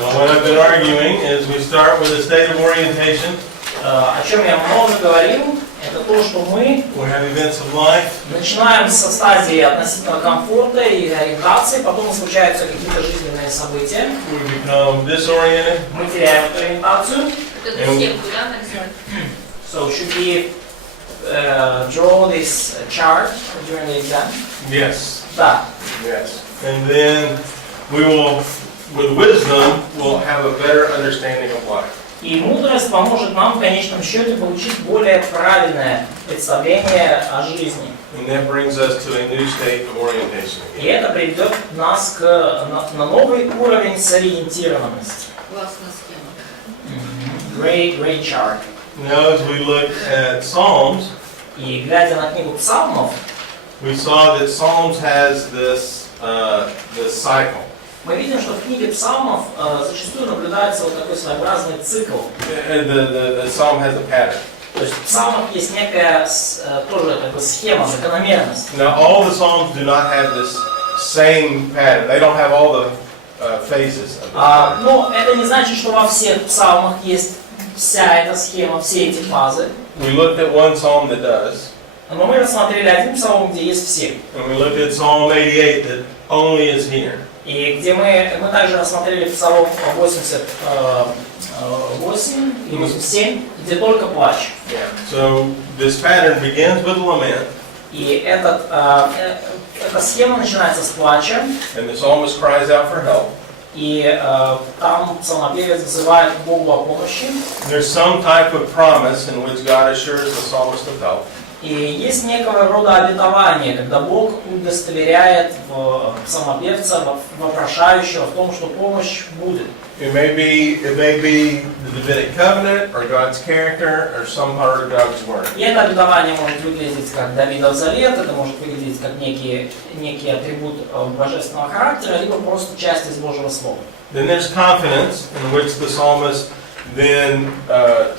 What I've been arguing is we start with a state of orientation. О чем я много говорил, это то, что мы We have events of life. начинаем со стадии относительного комфорта и ориентации, потом случаются какие-то жизненные события, We become disoriented. мы теряем эту ориентацию. Вот эту схемку, да, нарисовать? So should we draw this chart during the exam? Yes. Да. Yes. And then we will, with wisdom, we'll have a better understanding of life. И мудрость поможет нам в конечном счете получить более правильное представление о жизни. And that brings us to a new state of orientation. И это приведет нас на новый уровень сориентированности. Классная схема. Great chart. Now, as we look at Psalms, И глядя на книгу Псалмов, we saw that Psalms has this cycle. мы видим, что в книге Псалмов зачастую наблюдается вот такой своеобразный цикл. The Psalm has a pattern. То есть в Псалмах есть некая тоже как бы схема, закономерность. Now, all the Psalms do not have this same pattern. They don't have all the phases of the pattern. Но это не значит, что во всех Псалмах есть вся эта схема, все эти фазы. We looked at one Psalm that does. Но мы рассмотрели один Псалом, где есть все. And we looked at Psalm 88 that only is here. И где мы также рассмотрели Псалом 88 и 87, где только плач. So this pattern begins with lament. И эта схема начинается с плача. And the psalmist cries out for help. И там псалмопевец взывает к Богу о помощи. There's some type of promise in which God assures the psalmist of help. И есть некого рода обетование, когда Бог удостоверяет псалмопевца, вопрошающего в том, что помощь будет. It may be the Davidic covenant, or God's character, or some part of God's word. И это обетование может выглядеть как Давидов завет, это может выглядеть как некий атрибут божественного характера, либо просто часть из Божьего Слова. Then there's confidence, in which the psalmist then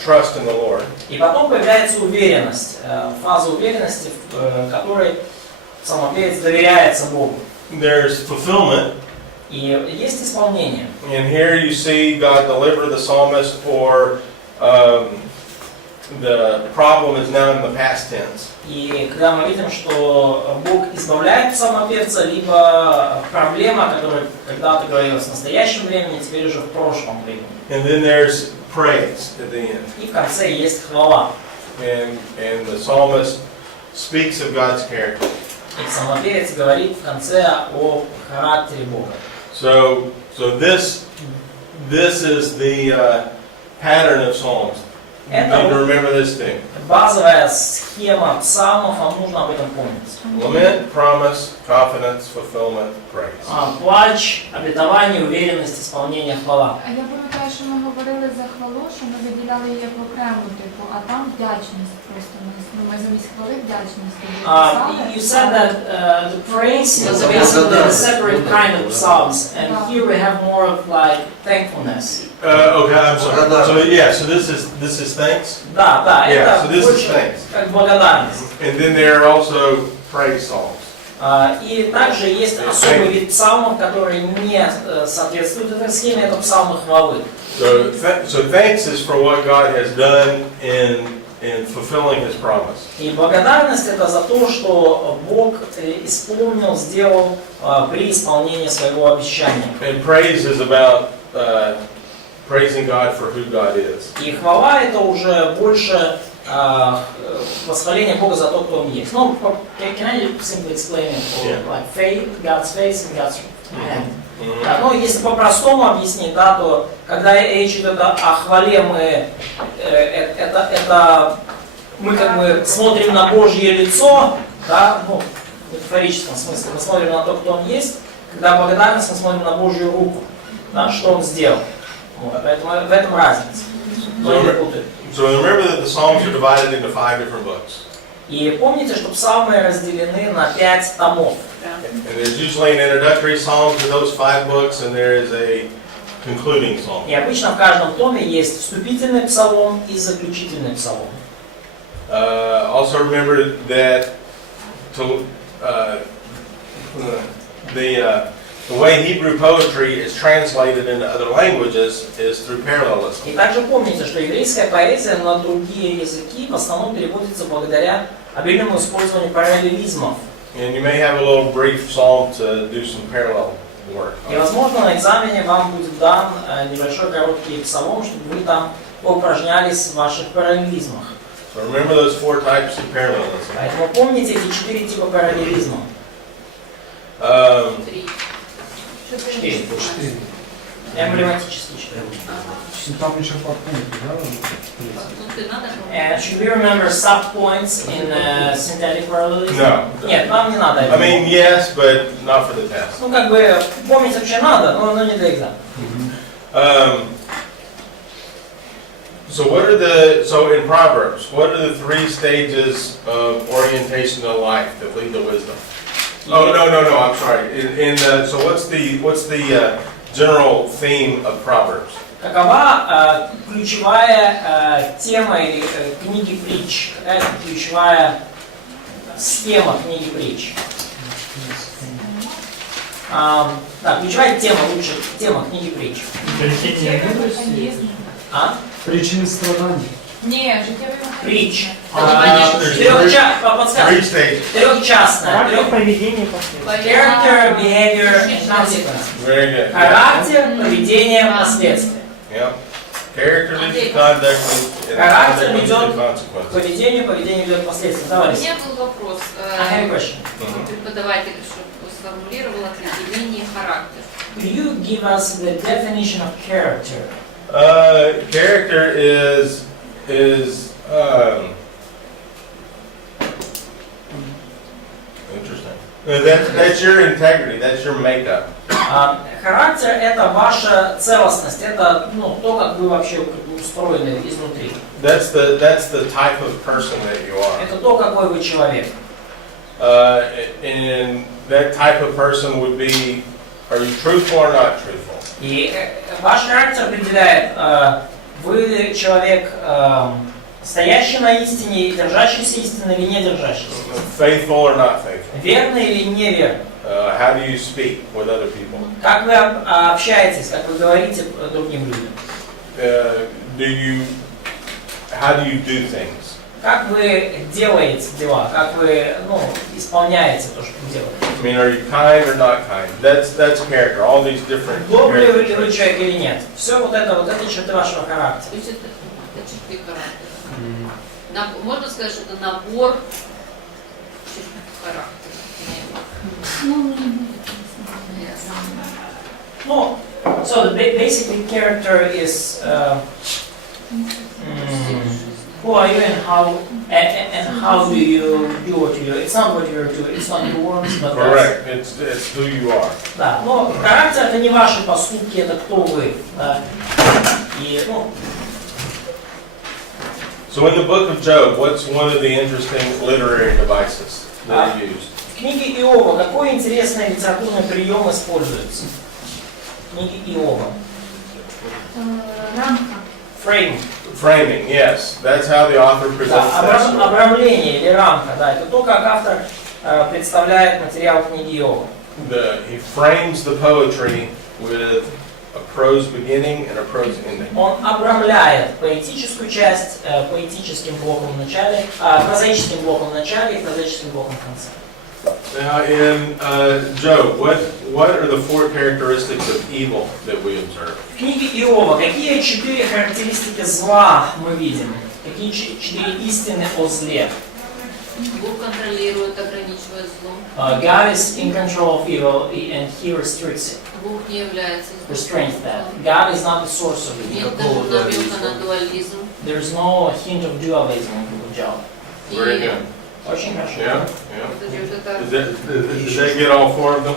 trust in the Lord. И потом появляется уверенность, фаза уверенности, в которой псалмопевец доверяется Богу. There's fulfillment. И есть исполнение. And here you see God deliver the psalmist, or the problem is now in the past tense. И когда мы видим, что Бог избавляет псалмопевца, либо проблема, которая когда-то говорилась в настоящем времени, теперь уже в прошлом времени. And then there's praise at the end. И в конце есть хвала. And the psalmist speaks of God's character. И псалмопевец говорит в конце о характере Бога. So this is the pattern of Psalms. You need to remember this thing. Базовая схема псалмов, вам нужно об этом помнить. Lament, promise, confidence, fulfillment, praise. Плач, обетование, уверенность, исполнение, хвала. А я пам'ятаю, що ми говорили за хвалу, що ми виділяли її в окрему, типу, а там вдячність просто. Ми замість хвали вдячність. You said that the praise is basically a separate kind of psalms, and here we have more of like thankfulness. Okay, I'm sorry. So yeah, so this is thanks. Да, Yeah, so это this is больше thanks. как благодарность. And then there are also praise psalms. И также есть особый вид псалмов, который не соответствует этой схеме, это псалмы хвалы. So thanks is for what God has done in fulfilling His promise. И благодарность это за то, что Бог исполнил, сделал при исполнении своего обещания. And praise is about praising God for who God is. И хвала это уже больше восхваление Бога за то, кто Он есть. Ну, can I simply explain it? Like faith, God's face and God's hand. Ну, если по-простому объяснить, да, то когда речь идет о хвале, мы как бы смотрим на Божье лицо, да, ну, в метафорическом смысле, мы смотрим на то, кто Он есть, когда благодарность, мы смотрим на Божью руку, да, что Он сделал. Вот, поэтому в этом разница. So remember that the Psalms are divided into 5 different books. И помните, что псалмы разделены на 5 томов. And there's usually an introductory psalm to those 5 books, and there is a concluding psalm. И обычно в каждом томе есть вступительный псалом и заключительный псалом. Also remember that The way Hebrew poetry is translated into other languages is through parallelism. И также помните, что еврейская поэзия на другие языки в основном переводится благодаря обильному использованию параллелизмов. And you may have a little brief psalm to do some parallel work. И, возможно, на экзамене вам будет дан небольшой короткий псалом, чтобы вы там упражнялись в ваших параллелизмах. So remember those 4 types of parallelism. Поэтому помните эти 4 типа параллелизма. 3. 4. Эмблематические 4. Там еще подпункты, да? Подпункты надо? Should we remember sub-points in synthetic parallelism? No. Нет, нам не надо. I mean, yes, but not for the test. Ну, как бы, помнить вообще надо, но не для экзамена. So in Proverbs, what are the 3 stages of orientation to life that lead to wisdom? Oh, no, I'm sorry. So what's the general theme of Proverbs? Какова ключевая тема или книги притч? Какая ключевая схема книги притч? Да, ключевая тема, лучше тема книги притч. А? Причины страданий. Ні, життєвий Притч. Three Трехчастная. Поведение последствия. Character, behavior, and consequence. Very good. Характер, поведение, последствия. Yeah. Character leads to conduct, and Характер conduct leads to ведет к consequences. поведение ведет к последствиям. У Товарищ. меня был вопрос. I have a question. Преподаватель сформулировал определение характера. Could you give us the definition of character? Character is interesting. That's your integrity. That's your makeup. Характер – это ваша целостность, это то, как вы вообще устроены изнутри. That's the type of person that you are. Это то, какой вы человек. And that type of person would be, are you truthful or not truthful? И ваш характер определяет, вы человек, стоящий на истине, держащийся истины или не держащийся. Faithful or not faithful? Верный или неверный. How do you speak with other people? Как вы общаетесь, как вы говорите другим людям. How do you do things? Как вы делаете дела, как вы исполняете то, что вы делаете. I mean, are you kind or not kind? That's character. All these different Добрый вы character traits. человек или нет. Все вот это черты вашего характера. То есть это черты характера. Можно сказать, что это набор черт характера. So basically character is who are you and how do you do what you do. It's not what you're doing, it's not your words, but Correct. It's who you are. Да, но характер это не ваши поступки, это кто вы. Да. И, So in the book of Job, what's one of the interesting literary devices that he used? В книге Иова какой интересный литературный прием используется? В книге Иова. рамка. Framing, yes. That's how the author presents that story. Обрамление или рамка, да, это то, как автор представляет материал книги Иова. He frames the poetry with a prose beginning and a prose ending. Он обрамляет поэтическую часть поэтическим блоком в начале, прозаическим блоком в начале и прозаическим блоком в конце. Now in Job, what are the 4 characteristics of evil that we observe? В книге Иова какие 4 характеристики зла мы видим? Какие 4 истины о зле? Бог контролирует, ограничивает зло. God is in control of evil and He restricts it. Бог не является Restrains that. God is not the source of it. Нет даже намека на дуализм. There's no hint of dualism in the book of Job. Very good. Очень хорошо. Yeah. Does that get all 4 of them?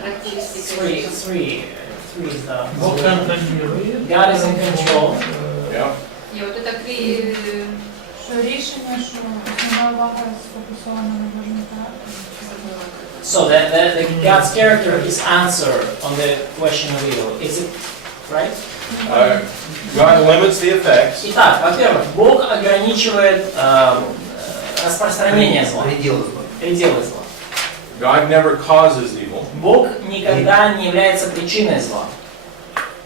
Характеристика. Three is the. Бог контролирует. God is in control. Yeah. Не, вот это Що рішення, що основна увага сфокусована на Божому характері. So the God's character is answer on the question of evil. Is it right? God limits the effects. Итак, во-первых, Бог ограничивает распространение зла. Пределы зла. God never causes evil. Бог никогда не является причиной зла.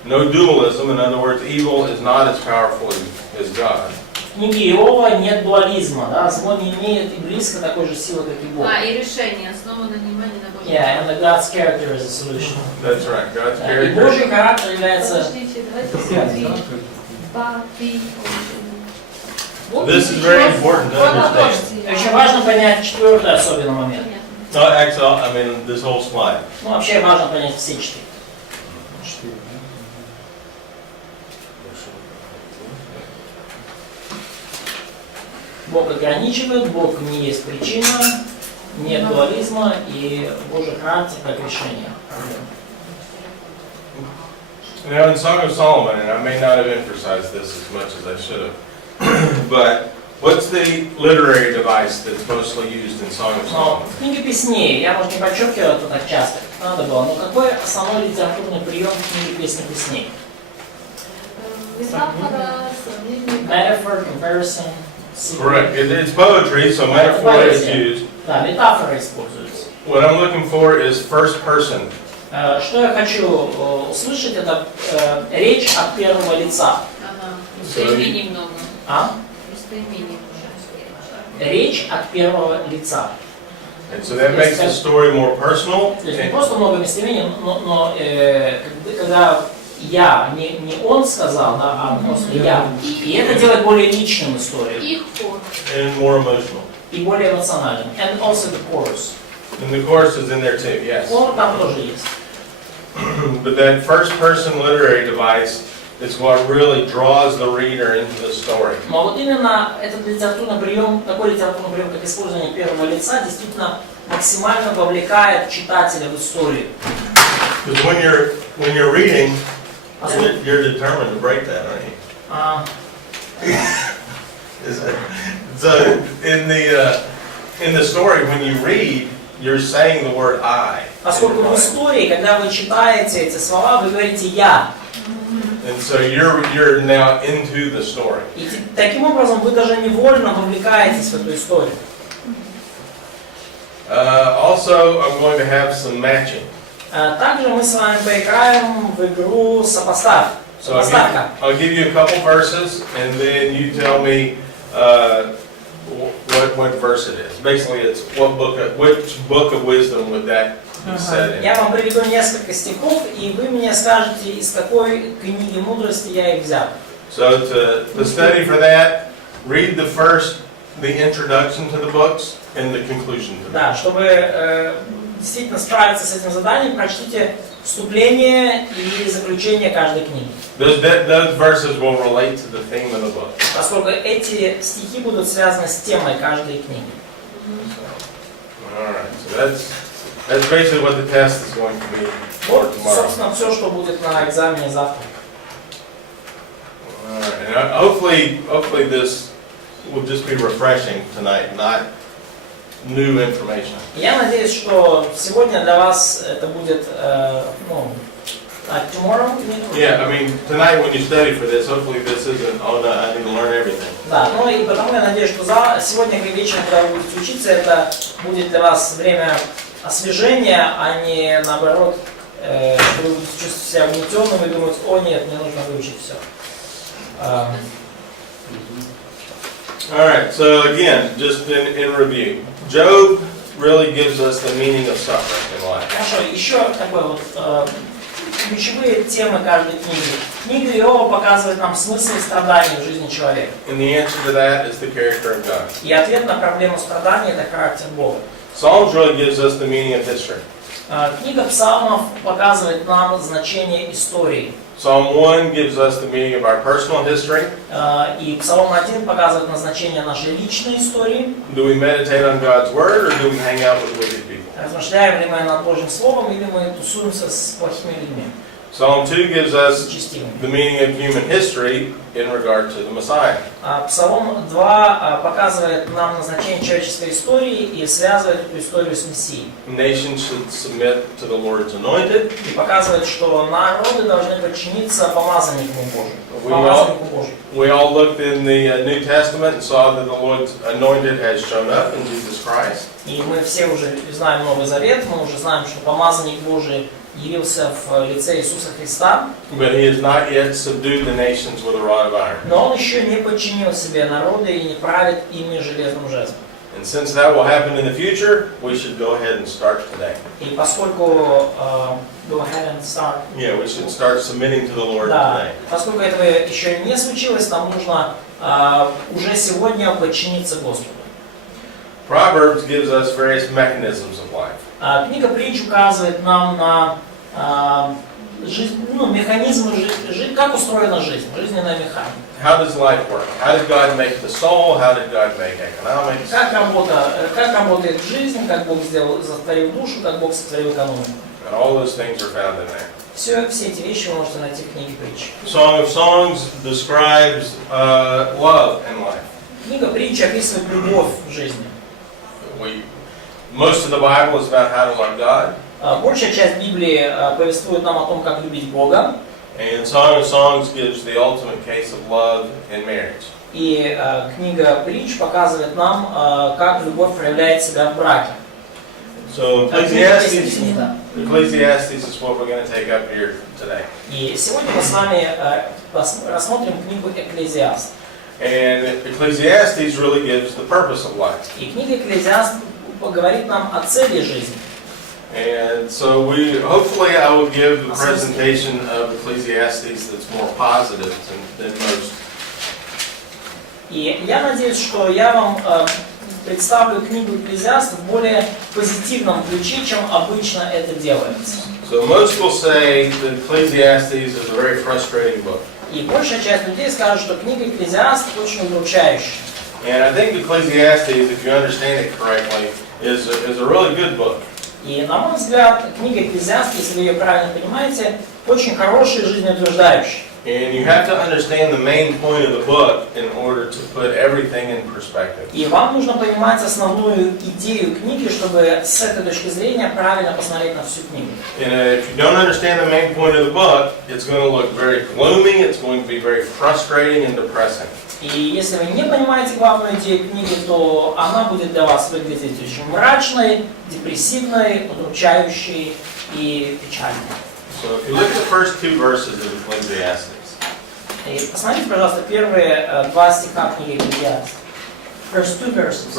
No dualism, in other words, evil is not as powerful as God. В книге Иова нет дуализма, да? Зло не имеет и близко такой же силы, как и Бог. И решение основано на внимании на Божьем. Yeah, and God's character is a solution. That's right, God's И character. Божий характер является... Подождите, давайте смотри. This is very important to understand. Очень важно понять четвертый особенный момент. No, actually, I mean this whole slide. Ну, вообще важно понять все четыре. Бог ограничивает, Бог не есть причина, нет дуализма и Божий характер как решение. Now in Song of Solomon, and I may not have emphasized this as much as I should have, but what's the literary device that's mostly used in Song of Но Solomon? в книге песней, я, может, не подчеркиваю это так часто, как надо было, но какой основной литературный прием в книге песни песней? Metaphor, comparison, Correct. It's poetry, so metaphor is used. Да, метафора используется. What I'm looking for is first person. Что я хочу услышать, это речь от первого лица. Ага. Местоимений много. А? Местоимений. Речь от первого лица. And so that makes the story more personal. То есть не просто много местоимений, но когда я, не он сказал, да, а просто я. И это делает более личным историю. И хор. And more emotional. И более эмоциональным. And also the chorus. And the chorus is in there too, yes. Хор там тоже есть. But that first person literary device is what really draws the reader into the story. Но вот именно этот литературный прием, такой литературный прием, как использование первого лица, действительно максимально вовлекает читателя в историю. Because when you're reading, you're determined to break that, aren't you? So in the story, when you read, you're saying the word I. Поскольку в истории, когда вы читаете эти слова, вы говорите «я». And so you're now into the story. И таким образом вы даже невольно вовлекаетесь в эту историю. Also, I'm going to have some matching. Также мы с вами поиграем в игру «Сопоставь». So Сопоставка. I'll give you a couple verses, and then you tell me what verse it is. Basically, it's which book of wisdom would that be set in. Я вам приведу несколько стихов, и вы мне скажете, из какой книги мудрости я их взял. So to study for that, read the introduction to the books and the conclusion to them. Да, чтобы действительно справиться с этим заданием, прочтите вступление и заключение каждой книги. Those verses will relate to the theme of the book. Поскольку эти стихи будут связаны с темой каждой книги. All right, so that's basically what the test is going to be for Вот, tomorrow. собственно, все, что будет на экзамене завтра. All right, and hopefully this will just be refreshing tonight, not new information. Я надеюсь, что сегодня для вас это будет, tomorrow? Yeah, I mean, tonight when you study for this, hopefully this isn't, oh no, I need to learn everything. Да, ну и потому я надеюсь, что сегодня вечером, когда вы будете учиться, это будет для вас время освежения, а не наоборот, что вы будете чувствовать себя угнетенным и думать, о нет, мне нужно выучить все. All right, so again, just in review, Job really gives us the meaning of suffering in life. Хорошо, еще такой вот ключевые темы каждой книги. Книга Иова показывает нам смысл страданий в жизни человека. And the answer to that is the character of God. И ответ на проблему страданий – это характер Бога. Psalms really gives us the meaning of history. Книга Псалмов показывает нам значение истории. Psalm 1 gives us the meaning of our personal history. И Псалом 1 показывает назначение нашей личной истории. Do we meditate on God's word or do we hang out with wicked people? Размышляем ли мы над Божьим Словом или мы тусуемся с плохими людьми. Psalm 2 gives us честивыми. the meaning of human history in regard to the Messiah. Псалом 2 показывает нам назначение человеческой истории и связывает эту историю с Мессией. Nations should submit to the Lord's anointed. И показывает, что народы должны подчиниться помазаннику Божию. We all looked in the New Testament and saw that the Lord's anointed has shown up in Jesus Christ. И мы все уже знаем Новый Завет, мы уже знаем, что помазанник Божий явился в лице Иисуса Христа. But he has not yet subdued the nations with a rod of iron. Но он еще не подчинил себе народы и не правит ими железным жезлом. And since that will happen in the future, we should go ahead and start today. И поскольку go ahead and start. Yeah, we should start submitting to the Lord Да, today. поскольку этого еще не случилось, нам нужно уже сегодня подчиниться Господу. Proverbs gives us various mechanisms of life. Книга Притч указывает нам на механизмы жизни, как устроена жизнь, жизненная механика. How does life work? How did God make the soul? How did God make economics? Как работает жизнь, как Бог сотворил душу, как Бог сотворил экономику. And all those things are found in there. Все эти вещи вы можете найти в книге Притч. Song of Songs describes love in life. Книга Притч описывает любовь в жизни. Most of the Bible is about how to love God. Большая часть Библии повествует нам о том, как любить Бога. And Song of Songs gives the ultimate case of love in marriage. И книга Притч показывает нам, как любовь проявляет себя в браке. So Ecclesiastes is what we're going to take up here today. И сегодня мы с вами рассмотрим книгу Экклезиаст. And Ecclesiastes really gives the purpose of life. И книга Экклезиаст говорит нам о цели жизни. And so hopefully I will give the presentation of Ecclesiastes that's more positive than most. И я надеюсь, что я вам представлю книгу Экклезиаст в более позитивном ключе, чем обычно это делается. So most will say that Ecclesiastes is a very frustrating book. И большая часть людей скажет, что книга Экклезиаст очень удручающая. And I think Ecclesiastes, if you understand it correctly, is a really good book. И, на мой взгляд, книга Экклезиаст, если вы ее правильно понимаете, очень хорошая и жизнеутверждающая. And you have to understand the main point of the book in order to put everything in perspective. И вам нужно понимать основную идею книги, чтобы с этой точки зрения правильно посмотреть на всю книгу. And if you don't understand the main point of the book, it's going to look very gloomy, it's going to be very frustrating and depressing. И если вы не понимаете главную идею книги, то она будет для вас выглядеть очень мрачной, депрессивной, удручающей и печальной. So if you look at the first two verses of Ecclesiastes. И посмотрите, пожалуйста, первые два стиха книги Экклезиаст. First two verses.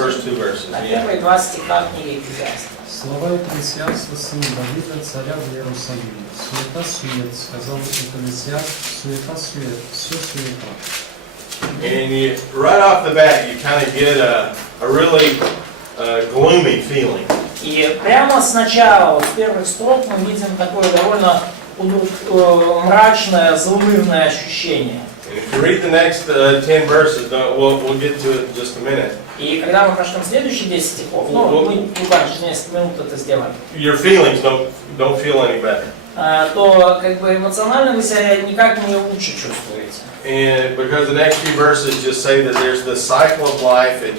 Первые два стиха книги Экклезиаст. Слова Экклесиаста, сына Давида, царя в Иерусалиме. Суета-сует, сказал Экклесиаст, суета-сует, все суета. And right off the bat, you kind of get a really gloomy feeling. И прямо сначала, с первых строк, мы видим такое довольно мрачное, заунывное ощущение. And if you read the next 10 verses, we'll get to it in just a minute. И когда мы прочтем следующие 10 стихов, мы буквально через несколько минут это сделаем, Your feelings don't feel any better. то как бы эмоционально вы себя никак не лучше чувствуете. And because the next few verses just say that there's this cycle of life and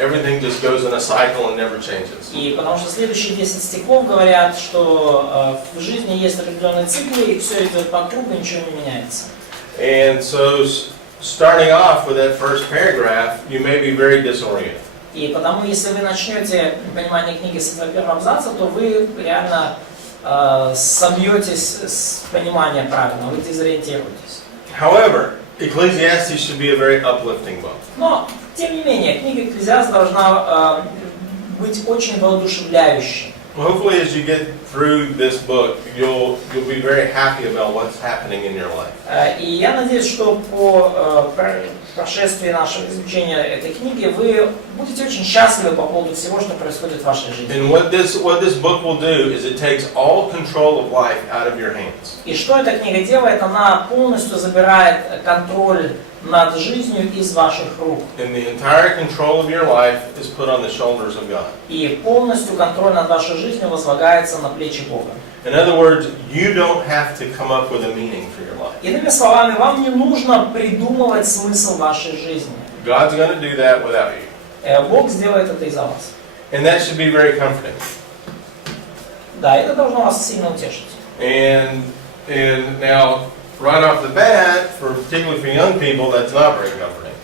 everything just goes in a cycle and never changes. И потому что следующие 10 стихов говорят, что в жизни есть определенные циклы, и все идет по кругу, ничего не меняется. And so starting off with that first paragraph, you may be very disoriented. И потому, если вы начнете понимание книги с этого первого абзаца, то вы реально собьетесь с понимания правильно, вы дезориентируетесь. However, Ecclesiastes should be a very uplifting book. Но, тем не менее, книга Экклезиаст должна быть очень воодушевляющей. Hopefully, as you get through this book, you'll be very happy about what's happening in your life. И я надеюсь, что по прошествии нашего изучения этой книги вы будете очень счастливы по поводу всего, что происходит в вашей жизни. And what this book will do is it takes all control of life out of your hands. И что эта книга делает? Она полностью забирает контроль над жизнью из ваших рук. And the entire control of your life is put on the shoulders of God. И полностью контроль над вашей жизнью возлагается на плечи Бога. In other words, you don't have to come up with a meaning for your life. Иными словами, вам не нужно придумывать смысл вашей жизни. God's going to do that without you. Бог сделает это и за вас. And that should be very comforting. Да, это должно вас сильно утешить. And now, right off the bat, particularly for young people, that's not very comforting.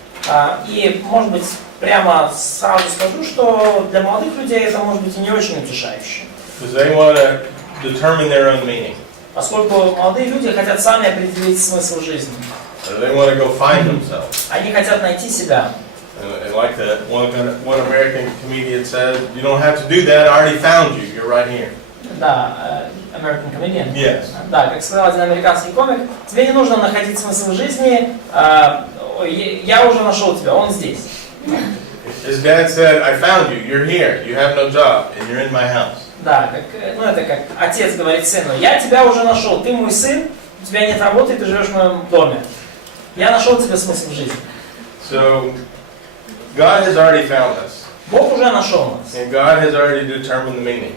И, может быть, прямо сразу скажу, что для молодых людей это может быть и не очень утешающе. Because they want to determine their own meaning. Поскольку молодые люди хотят сами определить смысл жизни. They want to go find themselves. Они хотят найти себя. And like that one American comedian said, you don't have to do that, I already found you, you're right here. Да, American Comedian. Yes. Да, как сказал один американский комик, тебе не нужно находить смысл жизни, я уже нашел тебя, он здесь. His dad said, I found you, you're here, you have no job, and you're in my house. Да, это как отец говорит сыну, я тебя уже нашел, ты мой сын, у тебя нет работы, ты живешь в моем доме. Я нашел тебе смысл жизни. So, God has already found us. Бог уже нашел нас. And God has already determined the meaning.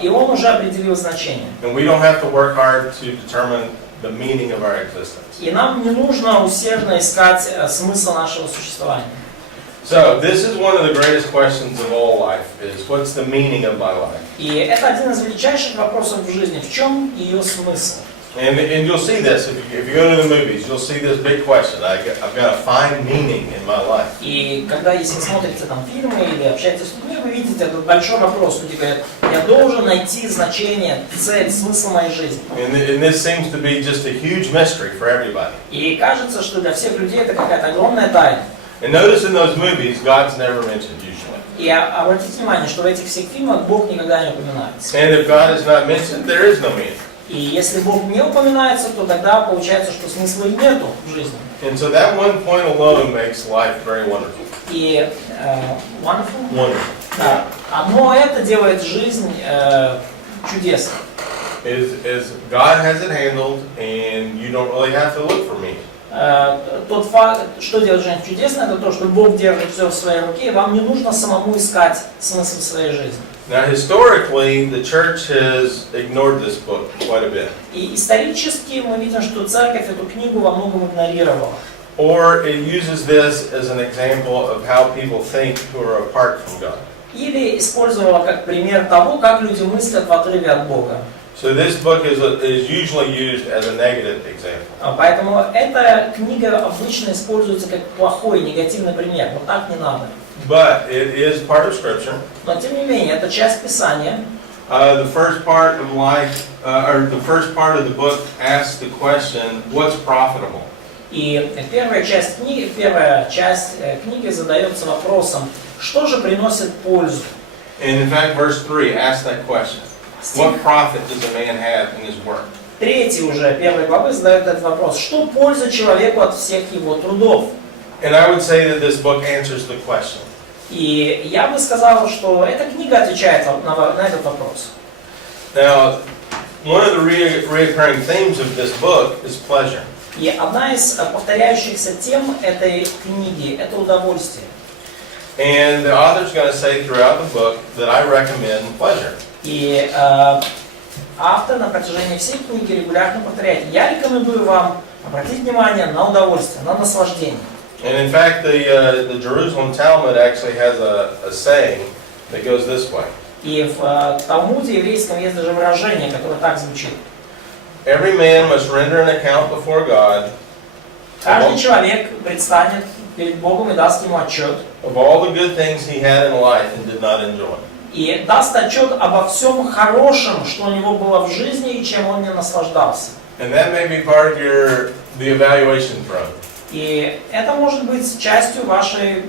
И Он уже определил значение. And we don't have to work hard to determine the meaning of our existence. И нам не нужно усердно искать смысл нашего существования. So, this is one of the greatest questions of all life, is what's the meaning of my life? И это один из величайших вопросов в жизни. В чем ее смысл? And you'll see this, if you go to the movies, you'll see this big question. I've got to find meaning in my life. И когда, если вы смотрите там фильмы или общаетесь с людьми, вы видите этот большой вопрос. Люди говорят, я должен найти значение, цель, смысл моей жизни. And this seems to be just a huge mystery for everybody. И кажется, что для всех людей это какая-то огромная тайна. And notice in those movies, God's never mentioned usually. И обратите внимание, что в этих всех фильмах Бог никогда не упоминается. And if God is not mentioned, there is no meaning. И если Бог не упоминается, то тогда получается, что смысла и нету в жизни. And so that one point alone makes life very wonderful. И wonderful? Wonderful. Да. Одно это делает жизнь чудесной. Is God has it handled, and you don't really have to look for meaning. Тот факт, что делает жизнь чудесной, это то, что Бог держит все в своей руке, и вам не нужно самому искать смысл своей жизни. Now, historically, the church has ignored this book quite a bit. И исторически мы видим, что церковь эту книгу во многом игнорировала. Or it uses this as an example of how people think who are apart from God. Или использовала как пример того, как люди мыслят в отрыве от Бога. So this book is usually used as a negative example. Поэтому эта книга обычно используется как плохой, негативный пример. Вот так не надо. But it is part of Scripture. Но тем не менее, это часть Писания. The first part of life, or the first part of the book, asks the question, "What's profitable?" И первая часть книги задается вопросом, что же приносит пользу? And in fact, verse 3 asks that question. What profit does a man have in his work? Третий уже первой главы задает этот вопрос. Что польза человеку от всех его трудов? And I would say that this book answers the question. И я бы сказал, что эта книга отвечает на этот вопрос. Now, one of the recurring themes of this book is pleasure. И одна из повторяющихся тем этой книги – это удовольствие. And the author's going to say throughout the book that I recommend pleasure. И автор на протяжении всей книги регулярно повторяет: я рекомендую вам обратить внимание на удовольствие, на наслаждение. And in fact, the Jerusalem Talmud actually has a saying that goes this way. И в Талмуде еврейском есть даже выражение, которое так звучит. Every man must render an account before God. Каждый человек предстанет перед Богом и даст ему отчет. Of all the good things he had in life and did not enjoy. И даст отчет обо всем хорошем, что у него было в жизни и чем он не наслаждался. And that may be part of the evaluation throne. И это может быть частью вашей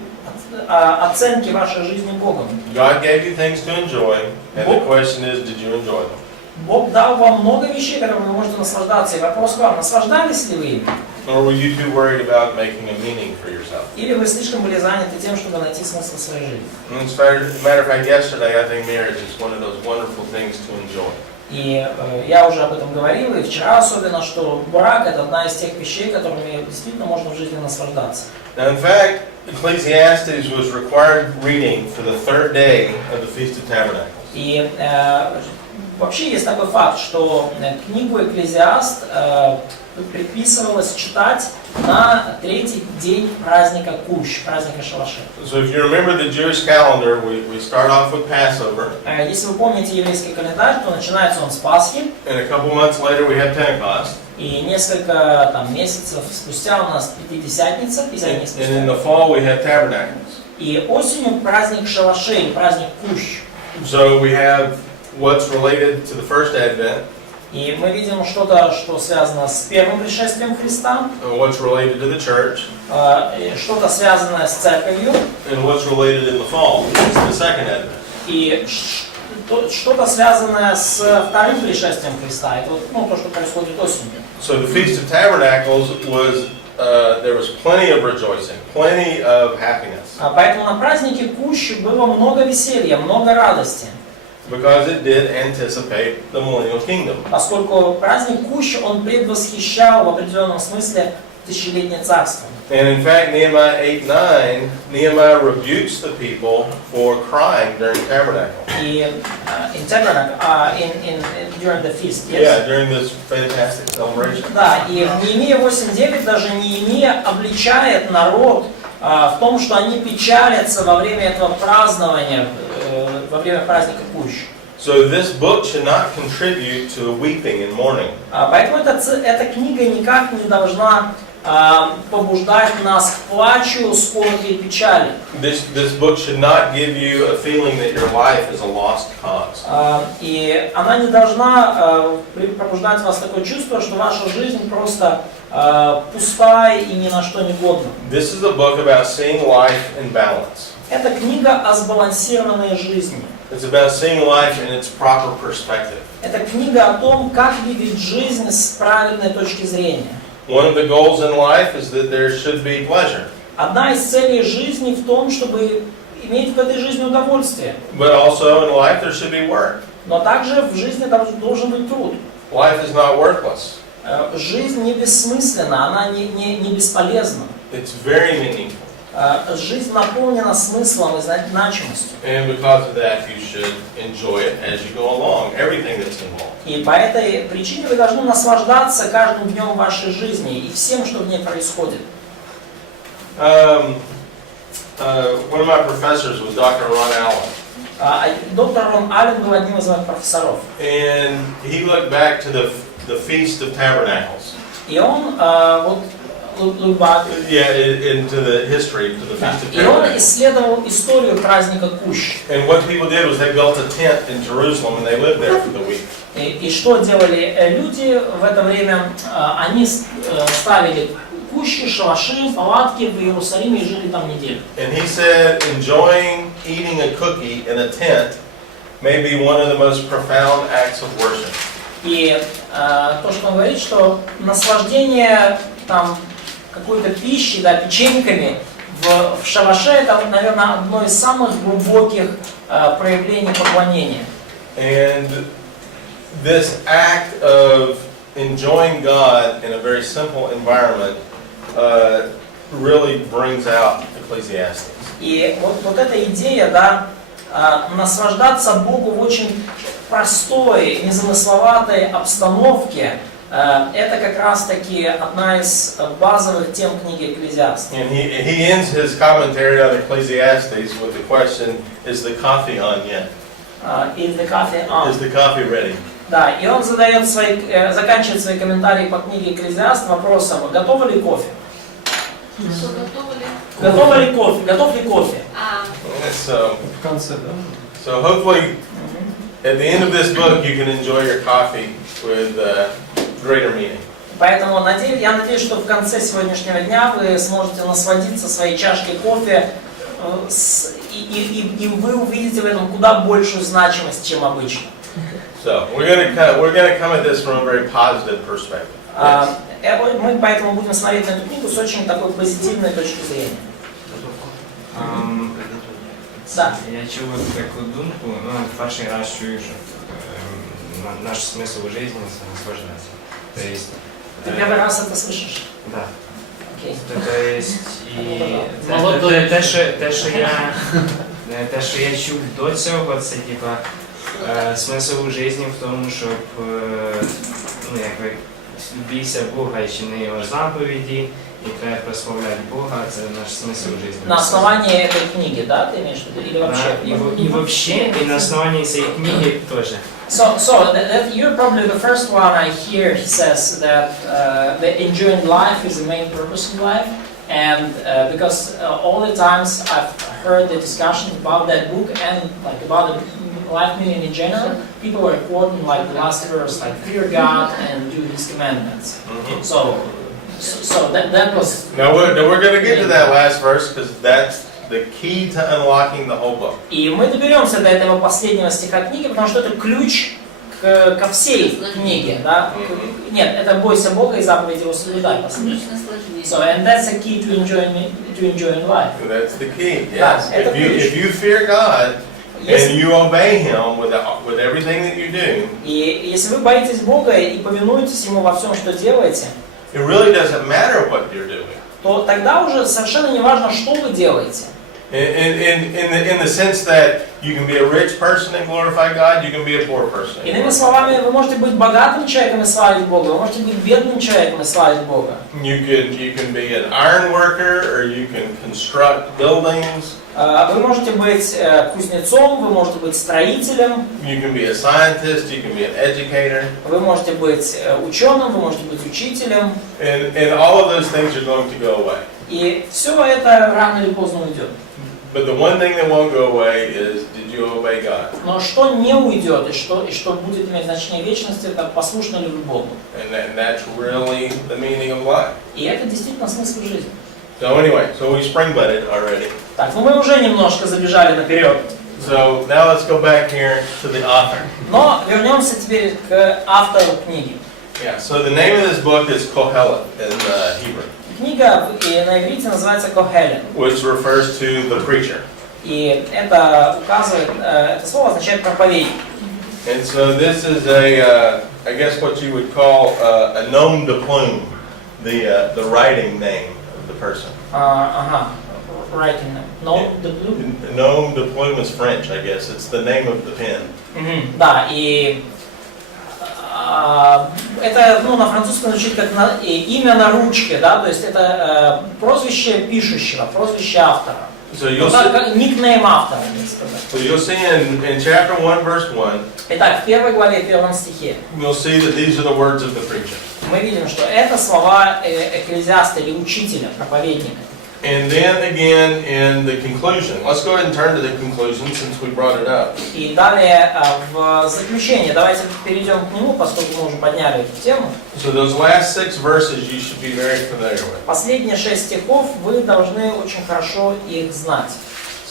оценки вашей жизни Богом. God gave you things to enjoy, and the question is, did you enjoy them? Бог дал вам много вещей, которыми вы можете наслаждаться. И вопрос к вам: наслаждались ли вы ими? Or were you too worried about making a meaning for yourself? Или вы слишком были заняты тем, чтобы найти смысл своей жизни? As a matter of fact, yesterday I think marriage is one of those wonderful things to enjoy. И я уже об этом говорил, и вчера особенно, что брак – это одна из тех вещей, которыми действительно можно в жизни наслаждаться. Now, in fact, Ecclesiastes was required reading for the third day of the Feast of Tabernacles. И вообще есть такой факт, что книгу «Экклезиаст» предписывалось читать на третий день праздника Кущ, праздника шалашей. So if you remember the Jewish calendar, we start off with Passover. Если вы помните еврейский календарь, то начинается он с Пасхи. And a couple months later we have Pentecost. И несколько месяцев спустя у нас Пятидесятница, And in the fall we have Tabernacles. И осенью праздник шалашей, праздник Кущ. So we have what's related to the first Advent. И мы видим что-то, что связано с первым пришествием Христа, What's related to the church, что-то связанное с церковью, and what's related in the fall, which is the second Advent. и что-то связанное с вторым пришествием Христа. Это вот, то, что происходит осенью. So the Feast of Tabernacles was, there was plenty of rejoicing, plenty of happiness, Поэтому на празднике Кущ было много веселья, много радости. because it did anticipate the millennial kingdom. Поскольку праздник Кущ, он предвосхищал в определенном смысле тысячелетнее царство. And in fact, Nehemiah 8:9, Nehemiah rebukes the people for crying during Tabernacle. И during the feast, yes? Yeah, during this fantastic celebration. Да, и в Неемии 8:9 даже Неемия обличает народ в том, что они печалятся во время этого празднования, во время праздника Кущ. So this book should not contribute to the weeping and mourning. Поэтому эта книга никак не должна побуждать нас к плачу, скорби и печали. This book should not give you a feeling that your life is a lost cause. И она не должна пробуждать в вас такое чувство, что ваша жизнь просто пустая и ни на что не годна. This is a book about seeing life in balance. Это книга о сбалансированной жизни. It's about seeing life in its proper perspective. Это книга о том, как видеть жизнь с правильной точки зрения. One of the goals in life is that there should be pleasure. Одна из целей жизни в том, чтобы иметь в этой жизни удовольствие. But also in life there should be work. Но также в жизни должен быть труд. Life is not worthless. Жизнь не бессмысленна, она не бесполезна. It's very meaningful. Жизнь наполнена смыслом и значимостью. And because of that, you should enjoy it as you go along, everything that's involved. И по этой причине вы должны наслаждаться каждым днем вашей жизни и всем, что в ней происходит. One of my professors was Dr. Ron Allen. Доктор Рон Аллен был одним из моих профессоров. And he looked back to the Feast of Tabernacles. И он Yeah, into the history, to the Feast of И он Tabernacles. исследовал историю праздника Кущ. And what people did was they built a tent in Jerusalem and they lived there for the week. И что делали люди в это время? Они ставили кущи, шалаши, палатки в Иерусалиме и жили там неделю. And he said, enjoying eating a cookie in a tent may be one of the most profound acts of worship. И то, что он говорит, что наслаждение там какой-то пищей, печеньками в шалаше, это, наверное, одно из самых глубоких проявлений поклонения. And this act of enjoying God in a very simple environment really brings out Ecclesiastes. И вот эта идея, наслаждаться Богу в очень простой, незамысловатой обстановке, это как раз-таки одна из базовых тем книги «Экклезиаст». And he ends his commentary on Ecclesiastes with the question, is the coffee on yet? Is the coffee on? Is the coffee ready? Да, и он заканчивает свои комментарии по книге «Экклезиаст» вопросом, готовы ли кофе? Что готовы ли? Готов ли кофе? Готов ли кофе? В конце, да? So hopefully, at the end of this book, you can enjoy your coffee with greater meaning. Поэтому я надеюсь, что в конце сегодняшнего дня вы сможете насладиться своей чашкой кофе, и вы увидите в этом куда большую значимость, чем обычно. So we're going to come at this from a very positive perspective. Мы поэтому будем смотреть на эту книгу с очень такой позитивной точки зрения. Я чув таку думку, перший раз чую, що наш смысл жизни наслаждаться. То есть... Ты первый раз это слышишь? Да. Окей. То есть, і Молодой. те, що я чув до цього, це типа смисл життя в тому, щоб ну, якби бійся Бога і чини його заповіді, и треба прославлять Бога, це наш смысл жизни. На основании этой книги, да, ты имеешь в виду? Или вообще? И вообще, и на основании этой книги тоже. So that you're probably the first one I hear. He says that enjoying life is the main purpose in life, and because all the times I've heard the discussions about that book and like about the life meaning in general, people were quoting like the last verse, like fear God and do His commandments. So that was. Now we're going to get to that last verse because that's the key to unlocking the whole book. И мы доберемся до этого последнего стиха книги, потому что это ключ ко всей книге, да? Нет, это бойся Бога и заповедь Его соблюдай. So and that's the key to enjoying life. That's the key. Yes. If you fear God and you obey Him with everything that you do. И если вы боитесь Бога и повинуетесь Ему во всем, что делаете, it really doesn't matter what you're doing. То тогда уже совершенно не важно, что вы делаете. In the sense that you can be a rich person and glorify God, you can be a poor person. Иными словами, вы можете быть богатым человеком и славить Бога, вы можете быть бедным человеком и славить Бога. You can be an iron worker, or you can construct buildings. Вы можете быть кузнецом, вы можете быть строителем. You can be a scientist, you can be an educator. Вы можете быть ученым, вы можете быть учителем. And all of those things are going to go away. И все это рано или поздно уйдет. But the one thing that won't go away is, did you obey God? Но что не уйдет и что будет иметь значение вечности, это послушно ли вы Богу. And that's really the meaning of life. И это действительно смысл жизни. So anyway, so we spring-butted already. Так, ну мы уже немножко забежали наперед. So now let's go back here to the author. Но вернемся теперь к автору книги. Yeah. So the name of this book is Kohelet in Hebrew. Книга на иврите называется Кохелет. Which refers to the preacher. И это указывает, это слово означает проповедник. And so this is I guess what you would call a nom de plume, the writing name of the person. Writing name. Nom de plume. Nom de plume is French, I guess. It's the name of the pen. Да, и это на французском звучит как имя на ручке, да, то есть это прозвище пишущего, прозвище автора. So никнейм автора, so you'll see in chapter 1, verse 1. Итак, в первой главе, первом стихе. You'll see that these are the words of the preacher. Мы видим, что это слова экклезиаста или учителя, проповедника. And then again in the conclusion. Let's go ahead and turn to the conclusion since we brought it up. И далее в заключение, давайте перейдем к нему, поскольку мы уже подняли эту тему. So those last 6 verses you should be very familiar with. Последние 6 стихов вы должны очень хорошо их знать.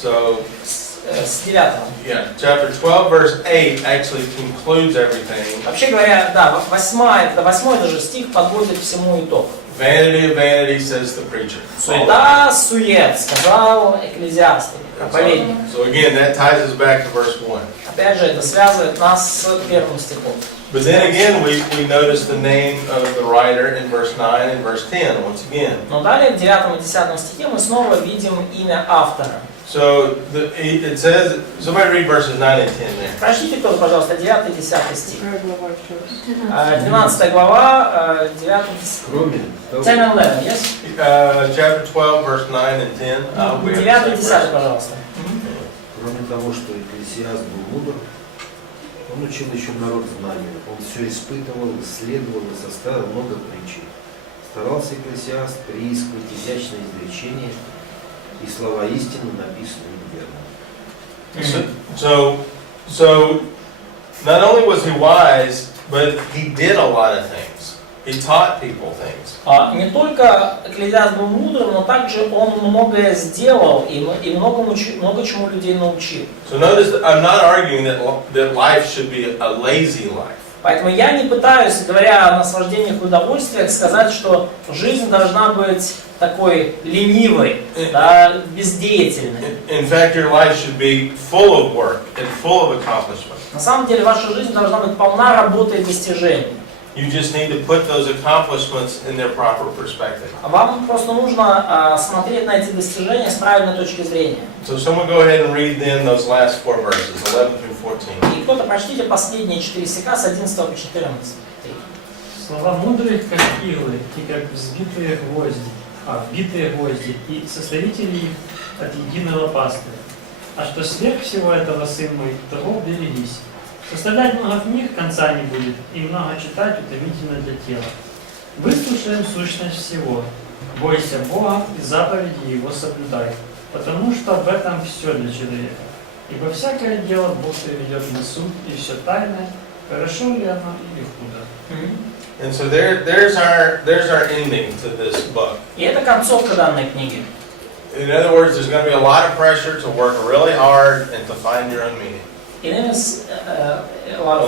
So с 9. Yeah, chapter 12, verse 8 actually concludes everything. Вообще говоря, да, 8 даже стих подводит всему итог. Vanity of vanity, says the preacher. Суета, сует, сказал экклезиаст, проповедник. So again, that ties us back to verse 1. Опять же, это связывает нас с первым стихом. But then again, we notice the name of the writer in verse 9 and verse 10 once again. Но далее в 9 и 10 стихе мы снова видим имя автора. So it says, somebody read verses 9 and 10 there. Прочтите кто-то, пожалуйста, 9 и 10 стих. 12 глава, 9 Кроме 10 and 11, yes? Chapter 12, verse 9 and 10. 9 и 10, пожалуйста. Кроме того, что Экклесиаст был мудр, он учил еще народ знанию. Он все испытывал, исследовал и составил много притчей. Старался Экклесиаст приискивать изящное изречение и слова истины, написанные верно. So not only was he wise, but he did a lot of things. He taught people things. Не только Экклезиаст был мудрым, но также он многое сделал и много чему людей научил. So notice that I'm not arguing that life should be a lazy life. Поэтому я не пытаюсь, говоря о наслаждениях и удовольствиях, сказать, что жизнь должна быть такой ленивой, да, бездеятельной. In fact, your life should be full of work and full of accomplishment. На самом деле ваша жизнь должна быть полна работы и достижений. You just need to put those accomplishments in their proper perspective. Вам просто нужно смотреть на эти достижения с правильной точки зрения. So someone go ahead and read then those last 4 verses, 11 through 14. И кто-то прочтите последние 4 стиха с 11 по 14. Слова мудрых, как иглы, и как вбитые гвозди, и составители их от единого пастыря. А что сверх всего этого, сын мой, того берегись. Составлять много книг конца не будет, и много читать утомительно для тела. Выслушаем сущность всего. Бойся Бога и заповеди Его соблюдай, потому что в этом все для человека. Ибо всякое дело Бог приведет на суд, и все тайное, хорошо ли оно или худо. And so there's our ending to this book. И это концовка данной книги. In other words, there's going to be a lot of pressure to work really hard and to find your own meaning. A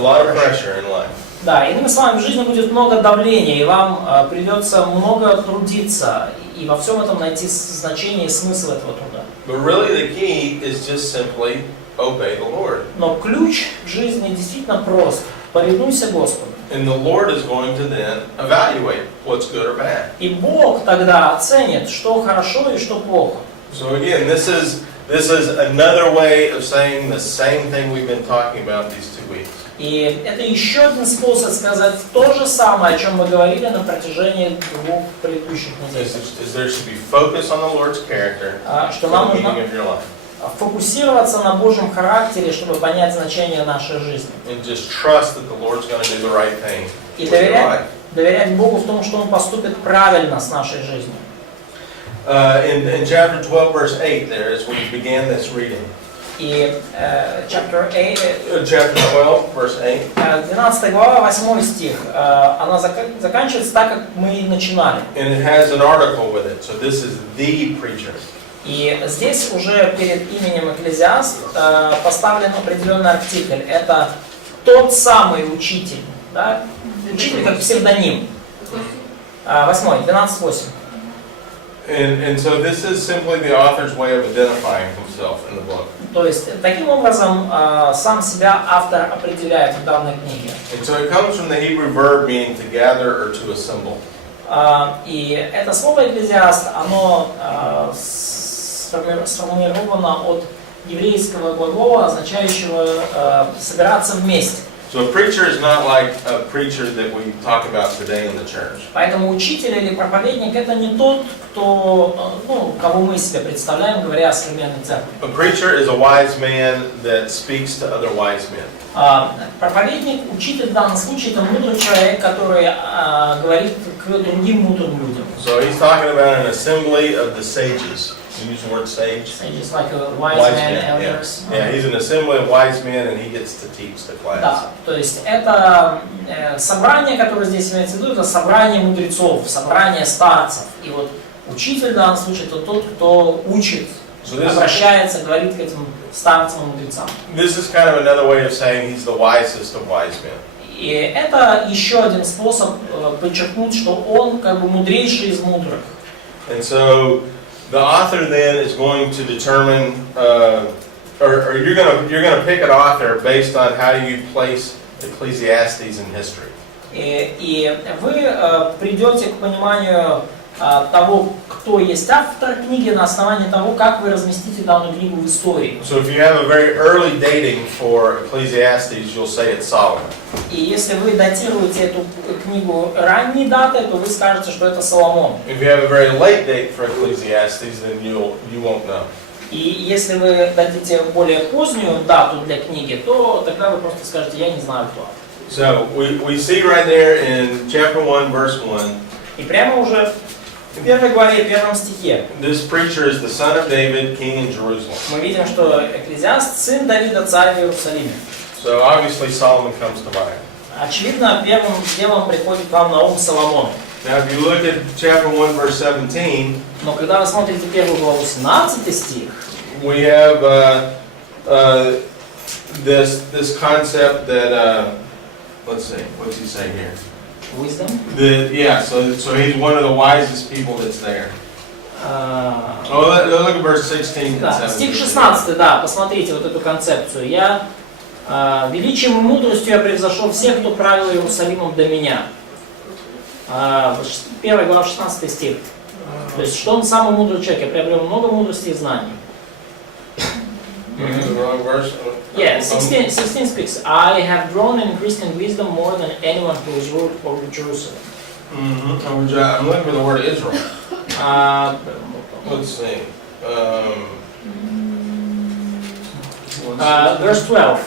lot of pressure in life. Да, иными словами, в жизни будет много давления, и вам придется много трудиться, и во всем этом найти значение и смысл этого труда. But really the key is just simply obey the Lord. Но ключ в жизни действительно прост. Повинуйся Господу. And the Lord is going to then evaluate what's good or bad. И Бог тогда оценит, что хорошо и что плохо. So again, this is another way of saying the same thing we've been talking about these 2 weeks. И это еще один способ сказать то же самое, о чем мы говорили на протяжении 2 предыдущих недель. There should be focus on the Lord's character Что for нам the нужно meaning of your life. фокусироваться на Божьем характере, чтобы понять значение нашей жизни. And just trust that the Lord's going to do the right thing И with your life. доверять Богу в том, что Он поступит правильно с нашей жизнью. In chapter 12, verse 8, there, as we began this reading. И chapter 8, Chapter 12, verse 8. 12 глава, 8 стих, она заканчивается так, как мы и начинали. And it has an article with it, so this is the preacher. И здесь уже перед именем Экклезиаст поставлен определенный артикль. Это тот самый учитель. Да? Учитель как псевдоним. 8, 12:8. And so this is simply the author's way of identifying himself in the book. То есть, таким образом, сам себя автор определяет в данной книге. And so it comes from the Hebrew verb meaning to gather or to assemble. И это слово «экклезиаст», оно сформулировано от еврейского глагола, означающего «собираться вместе». So a preacher is not like a preacher that we talk about today in the church. Поэтому учитель или проповедник – это не тот, кто, кого мы себе представляем, говоря о современной церкви. A preacher is a wise man that speaks to other wise men. Проповедник, учитель в данном случае – это мудрый человек, который говорит к другим мудрым людям. So he's talking about an assembly of the sages. You use the word sage? Just like a wise man, elders. Yeah, he's an assembly of wise men, and he gets to teach the class. Да, то есть это собрание, которое здесь имеется в виду, это собрание мудрецов, собрание старцев. И вот учитель в данном случае это тот, кто учит, обращается, говорит к этим старцам и мудрецам. This is kind of another way of saying he's the wisest of wise men. И это еще один способ подчеркнуть, что он как бы мудрейший из мудрых. And so the author then is going to determine, or you're going to pick an author based on how you place Ecclesiastes in history. И вы придете к пониманию того, кто есть автор книги, на основании того, как вы разместите данную книгу в истории. So if you have a very early dating for Ecclesiastes, you'll say it's Solomon. И если вы датируете эту книгу ранней датой, то вы скажете, что это Соломон. If you have a very late date for Ecclesiastes, then you won't know. И если вы дадите более позднюю дату для книги, то тогда вы просто скажете, я не знаю кто. So we see right there in chapter 1, verse 1. И прямо уже в первой главе, первом стихе This preacher is the son of David, king in Jerusalem. мы видим, что Экклезиаст сын Давида, царь в Иерусалиме. So obviously Solomon comes to mind. Очевидно, первым делом приходит вам на ум Соломон. Now if you look at chapter 1, verse 17, Но когда вы смотрите первую главу, 17 стих, we have this concept that let's see, what's he say here? Wisdom. Yeah, so he's one of the wisest people that's there. Look at verse 16 and Да, 17. стих 16, да, посмотрите вот эту концепцию. Величием и мудростью я превзошел всех, кто правил Иерусалимом до меня. 1 глава 16 стих. То есть, что он самый мудрый человек? Я приобрел много мудрости и знаний. Yeah, 16 speaks. I have grown and increased in wisdom more than anyone who has ruled over Jerusalem. I'm looking for the word Israel. Let's see. Verse 12.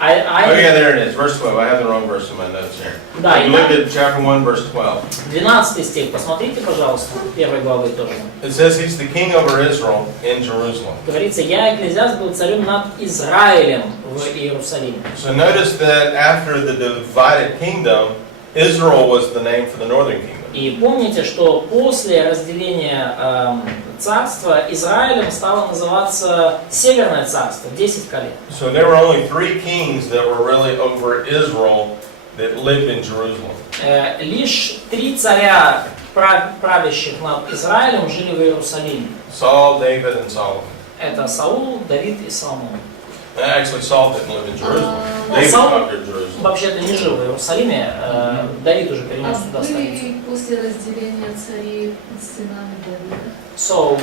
Yeah, there it is, verse 12. I have the wrong verse in my notes here. Да, You look at chapter 1, verse 12. 12 стих, посмотрите, пожалуйста, 1 главы тоже. It says he's the king over Israel in Jerusalem. Говорится, я, Экклезиаст, был царем над Израилем в Иерусалиме. So notice that after the divided kingdom, Israel was the name for the northern kingdom. И помните, что после разделения царства Израилем стало называться Северное царство, 10 колен. So there were only 3 kings that were really over Israel that lived in Jerusalem. Лишь 3 царя, правящих над Израилем, жили в Иерусалиме. Saul, David, and Solomon. Это Саул, Давид и Соломон. Actually, Saul didn't live in Jerusalem. David Saul conquered Jerusalem. вообще-то не жил в Иерусалиме, Давид уже перенес туда столицу. После разделения царей с сынами Давида? So,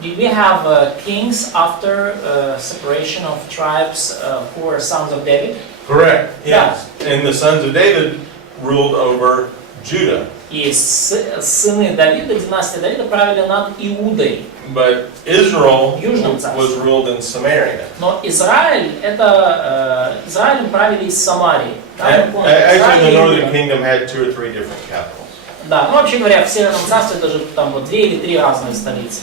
did we have kings after separation of tribes who were sons of David? Correct, yes. And the sons of David ruled over Judah. И сыны Давида, династия Давида, правили над Иудой. But Israel Южным царством. was ruled in Samaria. Но Израиль, Израилем правили из Самарии. Actually, the northern kingdom had 2 or 3 different capitals. Да, ну вообще говоря, в Северном царстве даже там вот 2 или 3 разные столицы.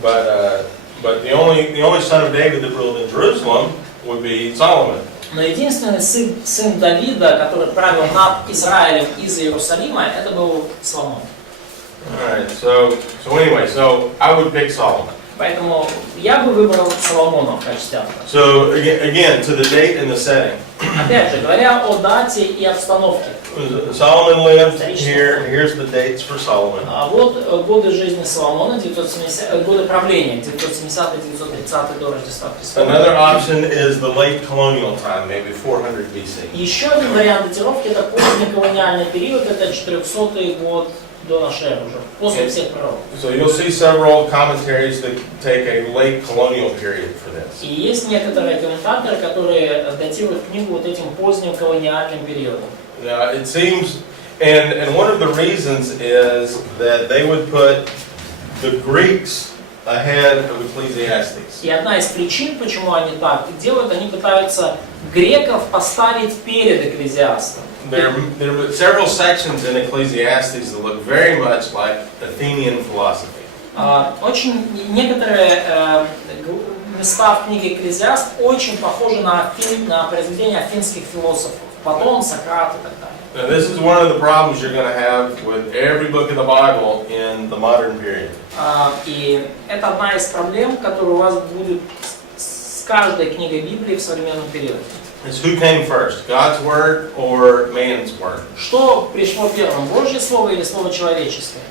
But the only son of David that ruled in Jerusalem would be Solomon. Но единственный сын Давида, который правил над Израилем из Иерусалима, это был Соломон. Alright, so anyway, so I would pick Solomon. Поэтому я бы выбрал Соломона в качестве автора. So again, to the date and the setting. Опять же, говоря о дате и обстановке. Solomon lived here. Here's the dates for Solomon. Вот годы жизни Соломона, годы правления, 970-930 до Рождества Христова. Another option is the late colonial time, maybe 400 BC. Еще один вариант датировки — это поздний колониальный период, это 400-й год до нашей эры уже, после всех пророков. So you'll see several commentaries that take a late colonial period for this. И есть некоторые комментаторы, которые датируют книгу вот этим поздним колониальным периодом. It seems, and one of the reasons is that they would put the Greeks ahead of Ecclesiastes. И одна из причин, почему они так делают, они пытаются греков поставить перед Экклезиастом. There are several sections in Ecclesiastes that look very much like Athenian philosophy. Очень некоторые места в книге Экклезиаст очень похожи на произведения афинских философов. Платон, Сократ и так далее. Now, this is one of the problems you're going to have with every book of the Bible in the modern period. И это одна из проблем, которая у вас будет с каждой книгой Библии в современном периоде. It's who came first, God's word or man's word? Что пришло первым, Божье слово или слово человеческое?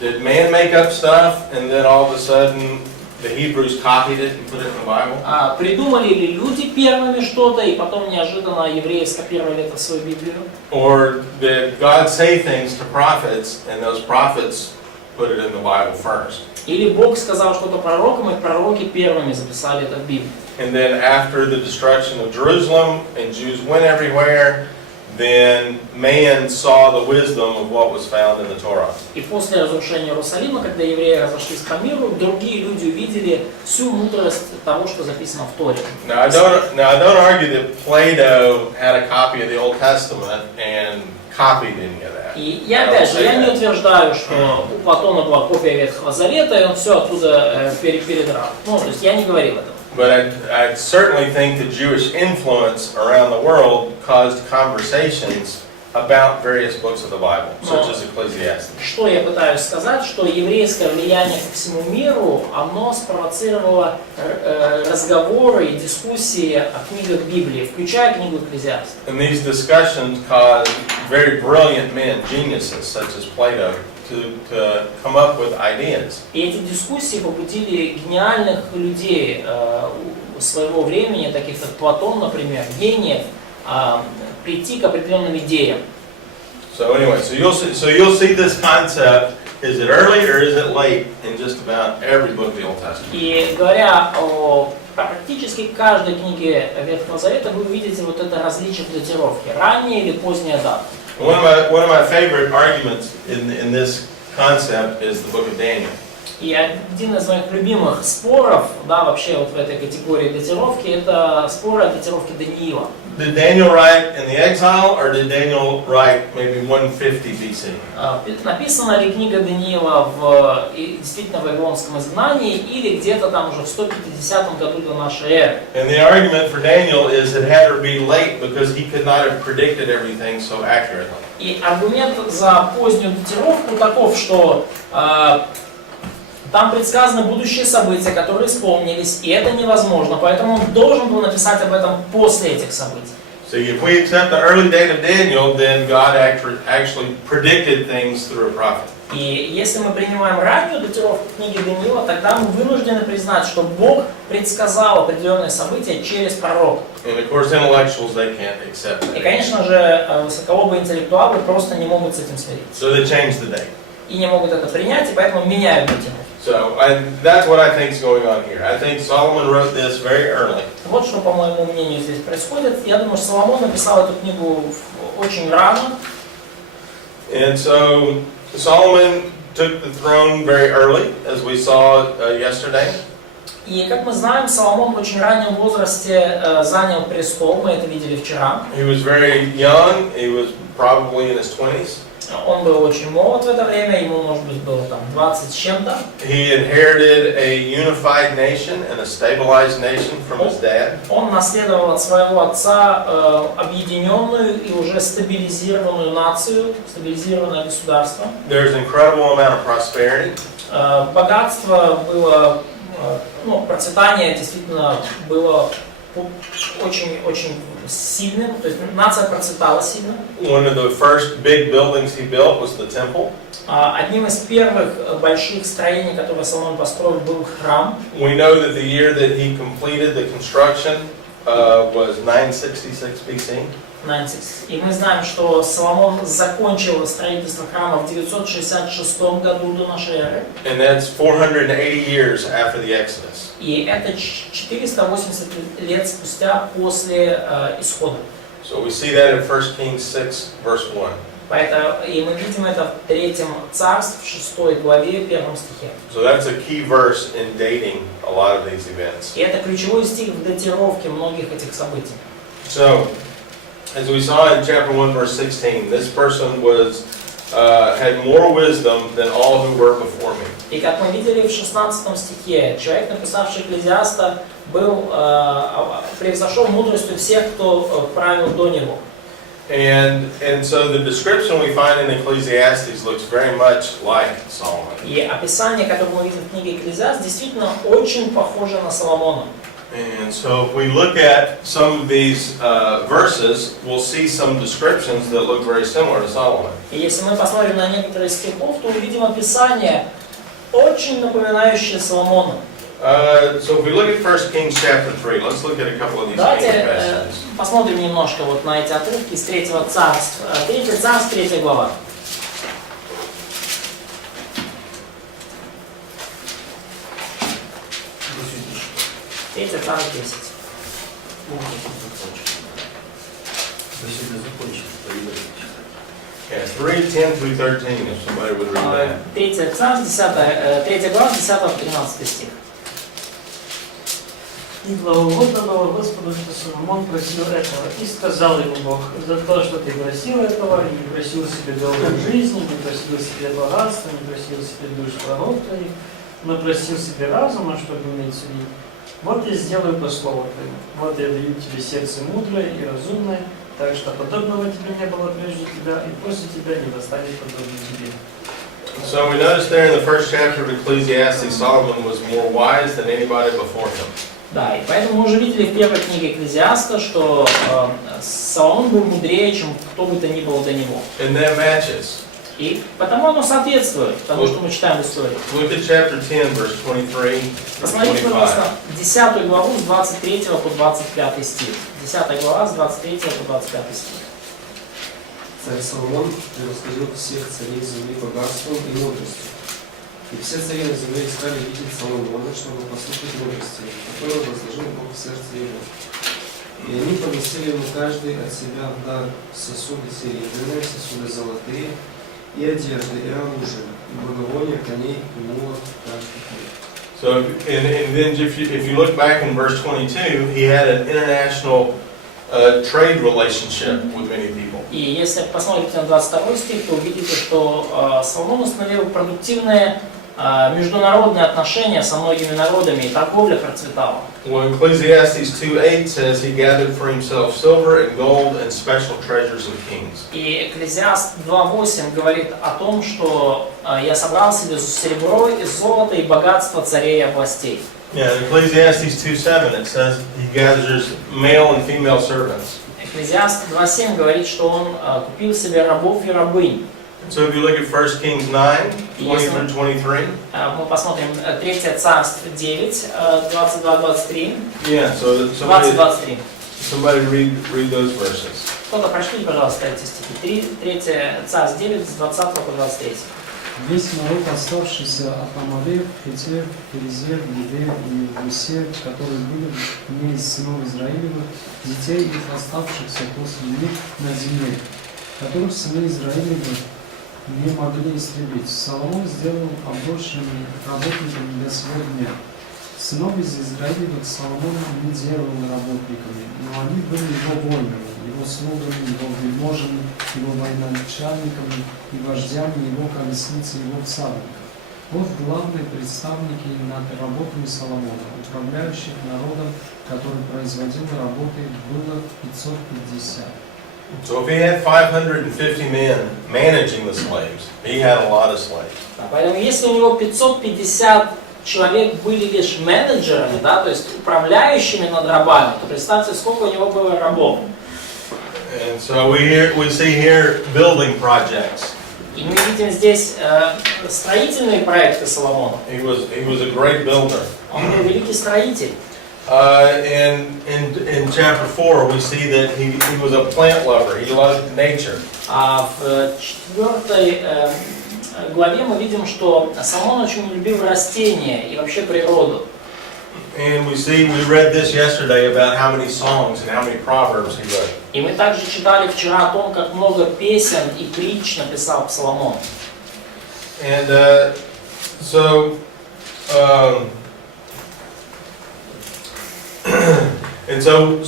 Did man make up stuff and then all of a sudden the Hebrews copied it and put it in the Bible? Придумали ли люди первыми что-то и потом неожиданно евреи скопировали это в свою Библию? Or did God say things to prophets and those prophets put it in the Bible first? Или Бог сказал что-то пророкам, и пророки первыми записали это в Библию? And then after the destruction of Jerusalem and Jews went everywhere, then man saw the wisdom of what was found in the Torah. И после разрушения Иерусалима, когда евреи разошлись по миру, другие люди увидели всю мудрость того, что записано в Торе. Now I don't argue that Plato had a copy of the Old Testament and copied any of that. И я опять же, я не утверждаю, что у Платона была копия Ветхого Завета, и он все оттуда передрал. Ну, то есть я не говорил этого. But I certainly think the Jewish influence around the world caused conversations about various books of the Bible, such as Ecclesiastes. Что я пытаюсь сказать, что еврейское влияние по всему миру, оно спровоцировало разговоры и дискуссии о книгах Библии, включая книгу Экклезиаст. And these discussions caused very brilliant men, geniuses such as Plato, to come up with ideas. И эти дискуссии побудили гениальных людей своего времени, таких как Платон, например, гениев, прийти к определенным идеям. So anyway, so you'll see this concept. Is it early or is it late in just about every book of the Old Testament? И говоря о практически каждой книге Ветхого Завета, вы увидите вот это различие в датировке, ранняя или поздняя дата. One of my favorite arguments in this concept is the book of Daniel. И один из моих любимых споров, да, вообще вот в этой категории датировки, это споры о датировке Даниила. Did Daniel write in the exile, or did Daniel write maybe 150 BC? Написана ли книга Даниила действительно в вавилонском изгнании или где-то там уже в 150 году до нашей эры? And the argument for Daniel is it had to be late because he could not have predicted everything so accurately. И аргумент за позднюю датировку таков, что там предсказаны будущие события, которые исполнились, и это невозможно, поэтому он должен был написать об этом после этих событий. So if we accept the early date of Daniel, then God actually predicted things through a prophet. И если мы принимаем раннюю датировку книги Даниила, тогда мы вынуждены признать, что Бог предсказал определенные события через пророка. And of course, intellectuals, they can't accept И, that. конечно же, высоколобые интеллектуалы просто не могут с этим смириться. So they change the date. И не могут это принять, и поэтому меняют датировку. So that's what I think is going on here. I think Solomon wrote this very early. Вот что, по моему мнению, здесь происходит. Я думаю, что Соломон написал эту книгу очень рано. And so Solomon took the throne very early, as we saw yesterday. И, как мы знаем, Соломон в очень раннем возрасте занял престол, мы это видели вчера. He was very young. He was probably in his 20s. Он был очень молод в это время, ему, может быть, было там 20 с чем-то. He inherited a unified nation and a stabilized nation from his dad. Он наследовал от своего отца объединенную и уже стабилизированную нацию, стабилизированное государство. There's an incredible amount of prosperity. Богатство было, процветание действительно было очень сильным, то есть нация процветала сильно. One of the first big buildings he built was the temple. Одним из первых больших строений, которые Соломон построил, был храм. We know that the year that he completed the construction was 966 BC. И мы знаем, что Соломон закончил строительство храма в 966 году до нашей эры. And that's 480 years after the Exodus. И это 480 лет спустя после исхода. So we see that in 1 Kings 6, verse 1. Поэтому, и мы видим это в 3 Царств, в 6 главе, 1 стихе. So that's a key verse in dating a lot of these events. И это ключевой стих в датировке многих этих событий. So, as we saw in chapter 1, verse 16, this person had more wisdom than all who were before me. И как мы видели в 16 стихе, человек, написавший Экклезиаста, превзошел мудростью всех, кто правил до него. And so the description we find in Ecclesiastes looks very much like Solomon. И описание, которое мы видим в книге Экклезиаст, действительно очень похоже на Соломона. And so if we look at some of these verses, we'll see some descriptions that look very similar to Solomon. И если мы посмотрим на некоторые стихов, то увидим описание, очень напоминающее Соломону. So if we look at 1 Kings chapter 3, let's look at a couple of these Давайте passages. посмотрим немножко вот на эти отрывки из 3 Царств. 3 Царств, 3 глава. Третья Царств 10. Yeah, 3:10 through 13, if somebody would read that. 3 Царств, 3 глава, 10 по 13 стих. И благоугодно было Господу, что Соломон просил этого, и сказал ему Бог: за то, что ты просил этого, и не просил себе долгой жизни, не просил себе богатства, не просил себе душ врагов твоих, но просил себе разума, чтобы иметь судить. Вот я сделаю по слову твоему, вот я даю тебе сердце мудрое и разумное, Так что подобного тебе не было прежде тебя, и после тебя не достанет подобного тебе. So we notice there in the first chapter of Ecclesiastes, Solomon was more wise than anybody before him. Да, и поэтому мы уже видели в первой книге Экклезиаста, что Соломон был мудрее, чем кто бы то ни было до него. And that matches. И потому оно соответствует тому, что мы читаем в истории. Look at chapter 10, verse 23 Посмотрите, through пожалуйста, 25. 10 главу с 23 по 25 стих. 10 глава с 23 по 25 стих. Царь Соломон превосходил всех царей земли богатством и мудростью. И все цари на земле искали видеть Соломона, чтобы послушать мудрости, которую возложил Бог в сердце его. И они поместили ему каждый от себя в дар сосуды серебряные, сосуды золотые, и одежды, и оружие, и благовония коней, и мулов, каждый день. So, and then if you look back in verse 22, he had an international trade relationship with many people. И если посмотрите на 22 стих, то увидите, что Соломон установил продуктивные международные отношения со многими народами, и торговля процветала. Well, Ecclesiastes 2:8 says he gathered for himself silver and gold and special treasures of kings. И Экклезиаст 2:8 говорит о том, что я собрал себе серебро и золото и богатство царей и областей. Yeah, in Ecclesiastes 2:7 it says he gathers male and female servants. Экклезиаст 2:7 говорит, что он купил себе рабов и рабынь. So if you look at 1 Kings 9, 20 through 23. Мы посмотрим 3 Царств 9, 22-23. Yeah, so 20-23. somebody read those verses. Кто-то прочтите, пожалуйста, эти стихи. 3 Царств 9, с 20 по 23. Весь народ, оставшийся от Амалеев, Хетеев, Перезев, Гивеев и Евусеев, которые были не из сынов Израилевых, детей их оставшихся после них на земле, которых сыны Израилевых не могли истребить. Соломон сделал обросшими работниками до сего дня. Сынов из Израилевых Соломон не делал работниками, но они были его воинами, его слугами, его вельможами, его военачальниками и вождями, его колесниц и его всадников. Вот главные представники над работами Соломона, управляющих народом, который производил работы, было 550. So if he had 550 men managing the slaves, he had a lot of slaves. Поэтому если у него 550 человек были лишь менеджерами, да, то есть управляющими над рабами, то представьте, сколько у него было рабов. And so we see here building projects. И мы видим здесь строительные проекты Соломона. He was a great builder. Он был великий строитель. In chapter 4 we see that he was a plant lover. He loved nature. А в 4 главе мы видим, что Соломон очень любил растения и вообще природу. And we read this yesterday about how many songs and how many proverbs he wrote. И мы также читали вчера о том, как много песен и притч написал Соломон. And so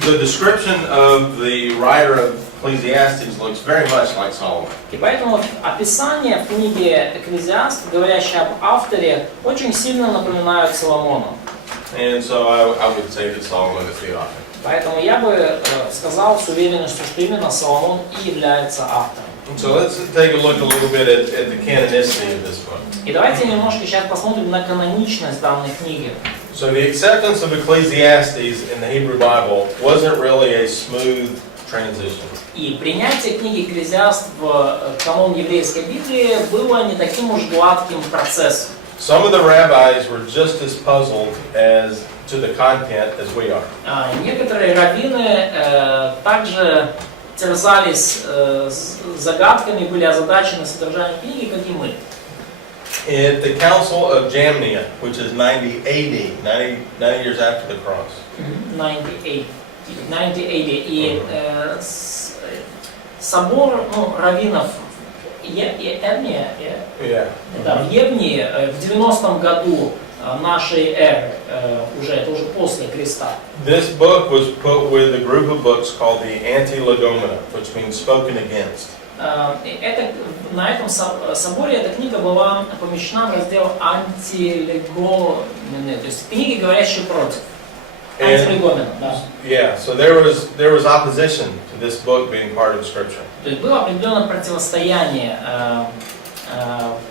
the description of the writer of Ecclesiastes looks very much like Solomon. И поэтому описание в книге Экклезиаст, говорящее об авторе, очень сильно напоминают Соломона. And so I would say that Solomon is the author. Поэтому я бы сказал с уверенностью, что именно Соломон и является автором. So let's take a look a little bit at the canonicity of this book. И давайте немножко сейчас посмотрим на каноничность данной книги. So the acceptance of Ecclesiastes in the Hebrew Bible wasn't really a smooth transition. И принятие книги Экклезиаст в канон еврейской Библии было не таким уж гладким процессом. Some of the rabbis were just as puzzled as to the content as we are. Некоторые раввины также терзались загадками, были озадачены содержанием книги, как и мы. At the Council of Jamnia, which is 90 AD, 90 years after the cross. 90 AD. И собор раввинов Евния, да, в Евнии в 90-м году нашей эры, это уже после Христа. This book was put with a group of books called the Anti-Legomena, which means spoken against. На этом соборе эта книга была помещена в раздел антилегомены, то есть книги, говорящие против. антилегомен, да. Yeah, so there was opposition to this book being part of Scripture. То есть было определенное противостояние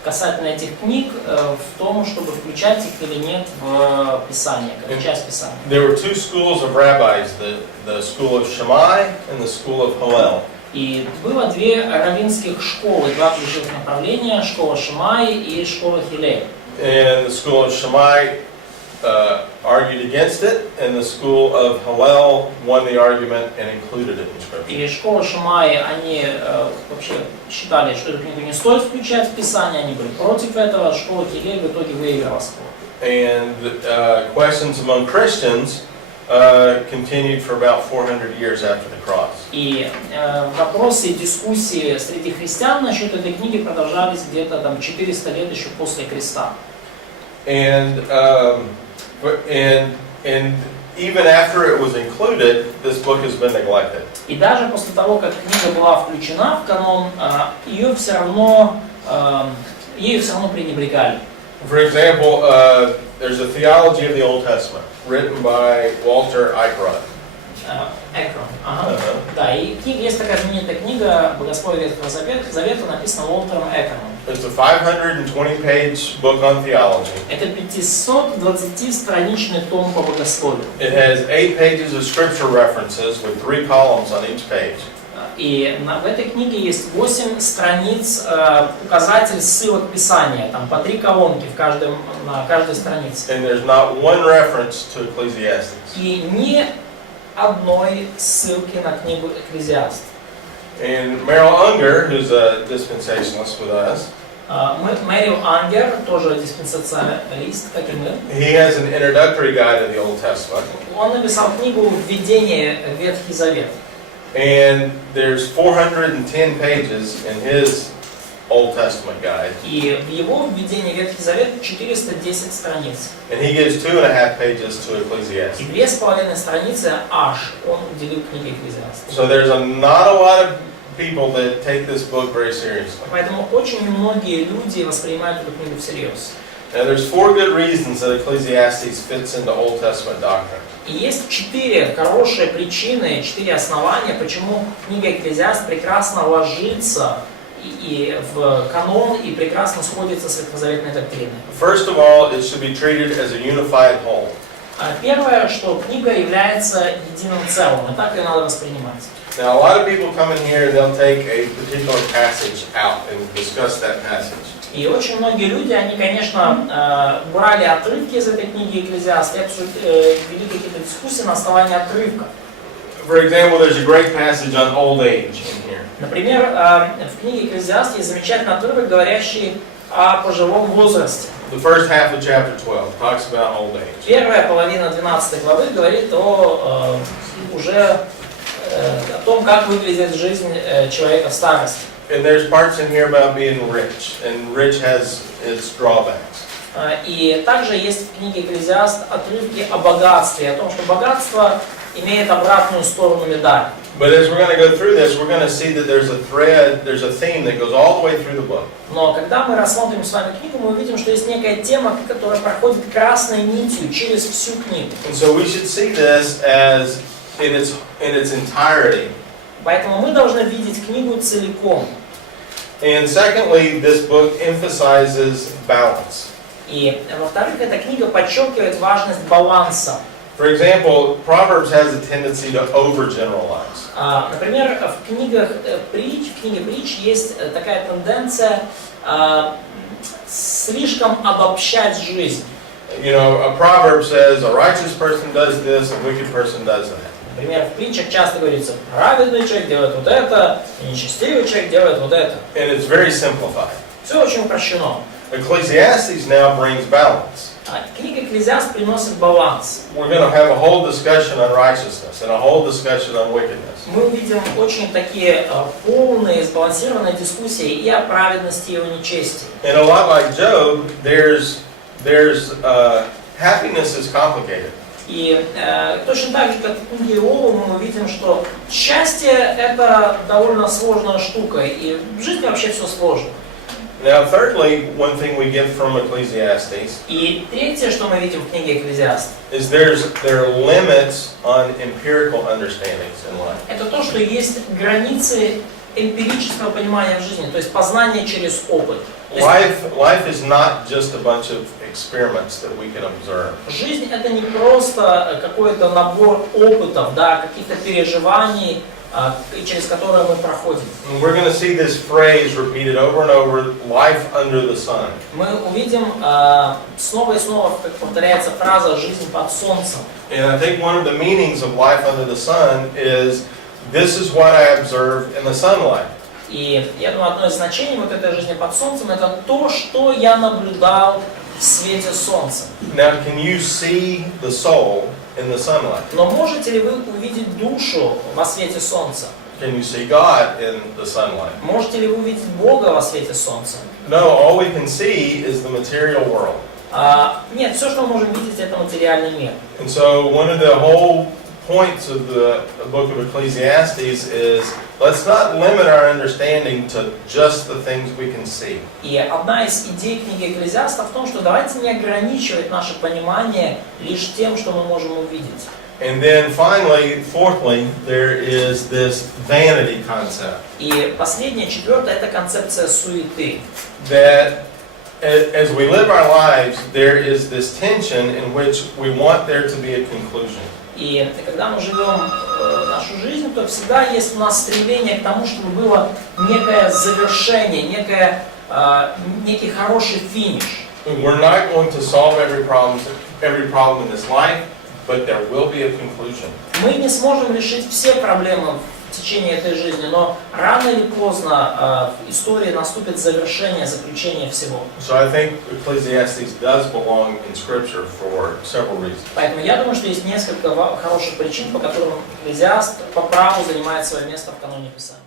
касательно этих книг в том, чтобы включать их или нет в Писание, как часть Писания. There were two schools of rabbis, the school of Shammai and the school of Hillel. И было две раввинских школы, два ключевых направления, школа Шамай и школа Хилель. And the school of Shammai argued against it, and the school of Hillel won the argument and included it in Scripture. И школа Шамай, они вообще считали, что эту книгу не стоит включать в Писание, они были против этого, школа Хилель в итоге выиграла спор. And questions among Christians continued for about 400 years after the cross. И вопросы и дискуссии среди христиан насчет этой книги продолжались где-то там 400 лет еще после креста. And even after it was included, this book has been neglected. И даже после того, как книга была включена в канон, ею все равно пренебрегали. For example, there's a theology of the Old Testament written by Walter Eichrodt. Экрон. Ага. Да, и есть такая знаменитая книга «Богословие Ветхого Завета», написана Уолтером Экроном. It's a 520-page book on theology. Это 520-страничный том по богословию. It has 8 pages of scripture references with 3 columns on each page. И в этой книге есть 8 страниц, указатель ссылок Писания, там по 3 колонки на каждой странице. And there's not one reference to Ecclesiastes. И ни одной ссылки на книгу Экклезиаст. And Merrill Unger, who's a dispensationalist with us, Мэрил Ангер, тоже диспенсационалист, как и мы. he has an introductory guide to the Old Testament. Он написал книгу «Введение в Ветхий Завет». And there's 410 pages in his Old Testament guide. И в его введении в Ветхий Завет 410 страниц. And he gives 2.5 pages to Ecclesiastes. И 2,5 страницы аж он уделил книге Экклезиаст. So there's not a lot of people that take this book very seriously. Поэтому очень многие люди воспринимают эту книгу всерьез. Now there's 4 good reasons that Ecclesiastes fits into Old Testament doctrine. И есть 4 хорошие причины, 4 основания, почему книга Экклезиаст прекрасно ложится и в канон, и прекрасно сходится с ветхозаветной доктриной. First of all, it should be treated as a unified whole. Первое, что книга является единым целым, и так ее надо воспринимать. Now, a lot of people come in here and they'll take a particular passage out and discuss that passage. И очень многие люди, они, конечно, брали отрывки из этой книги Экклезиаст и вели какие-то дискуссии на основании отрывка. For example, there's a great passage on old age in here. Например, в книге Экклезиаст есть замечательный отрывок, говорящий о пожилом возрасте. The first half of chapter 12 talks about old age. Первая половина 12 главы говорит о том, как выглядит жизнь человека в старости. And there's parts in here about being rich, and rich has its drawbacks. И также есть в книге Экклезиаст отрывки о богатстве, о том, что богатство имеет обратную сторону медали. But as we're going to go through this, we're going to see that there's a thread, there's a theme that goes all the way through the book. Но когда мы рассмотрим с вами книгу, мы увидим, что есть некая тема, которая проходит красной нитью через всю книгу. And so we should see this as in its entirety. Поэтому мы должны видеть книгу целиком. And secondly, this book emphasizes balance. И, во-вторых, эта книга подчеркивает важность баланса. For example, Proverbs has a tendency to overgeneralize. Например, в книге притч есть такая тенденция слишком обобщать жизнь. You know, a proverb says a righteous person does this, a wicked person does that. Например, в притчах часто говорится, праведный человек делает вот это, и нечестивый человек делает вот это. And it's very simplified. Все очень упрощено. Ecclesiastes now brings balance. Книга Экклезиаст приносит баланс. We're going to have a whole discussion on righteousness and a whole discussion on wickedness. Мы увидим очень такие полные, сбалансированные дискуссии и о праведности, и о нечестии. And a lot like Job, there's happiness is complicated. И точно так же, как в книге Иова, мы увидим, что счастье – это довольно сложная штука, и в жизни вообще все сложно. Now, thirdly, one thing we get from Ecclesiastes И третье, что мы видим в книге Экклезиаст, is there are limits on empirical understandings in life. это то, что есть границы эмпирического понимания в жизни, то есть познание через опыт. То есть Life is not just a bunch of experiments that we can observe. жизнь это не просто какой-то набор опытов, да, каких-то переживаний, через которые мы проходим. And we're going to see this phrase repeated over and over, life under the sun. Мы увидим снова и снова, как повторяется фраза «жизнь под солнцем». And I think one of the meanings of life under the sun is this is what I observe in the sunlight. И я думаю, одно из значений вот этой жизни под солнцем это то, что я наблюдал в свете солнца. Now, can you see the soul in the sunlight? Но можете ли вы увидеть душу во свете солнца? Can you see God in the sunlight? Можете ли вы увидеть Бога во свете солнца? No, all we can see is the material world. Нет, все, что мы можем видеть, это материальный мир. And so one of the whole points of the book of Ecclesiastes is let's not limit our understanding to just the things we can see. И одна из идей книги Экклезиаста в том, что давайте не ограничивать наше понимание лишь тем, что мы можем увидеть. And then finally, fourthly, there is this vanity concept. И последнее, четвертое, это концепция суеты. That as we live our lives, there is this tension in which we want there to be a conclusion. И когда мы живем нашу жизнь, то всегда есть у нас стремление к тому, чтобы было некое завершение, некий хороший финиш. We're not going to solve every problem in this life, but there will be a conclusion. Мы не сможем решить все проблемы в течение этой жизни, но рано или поздно в истории наступит завершение, заключение всего. So I think Ecclesiastes does belong in Scripture for several reasons. Поэтому я думаю, что есть несколько хороших причин, по которым Экклезиаст по праву занимает свое место в каноне Писания.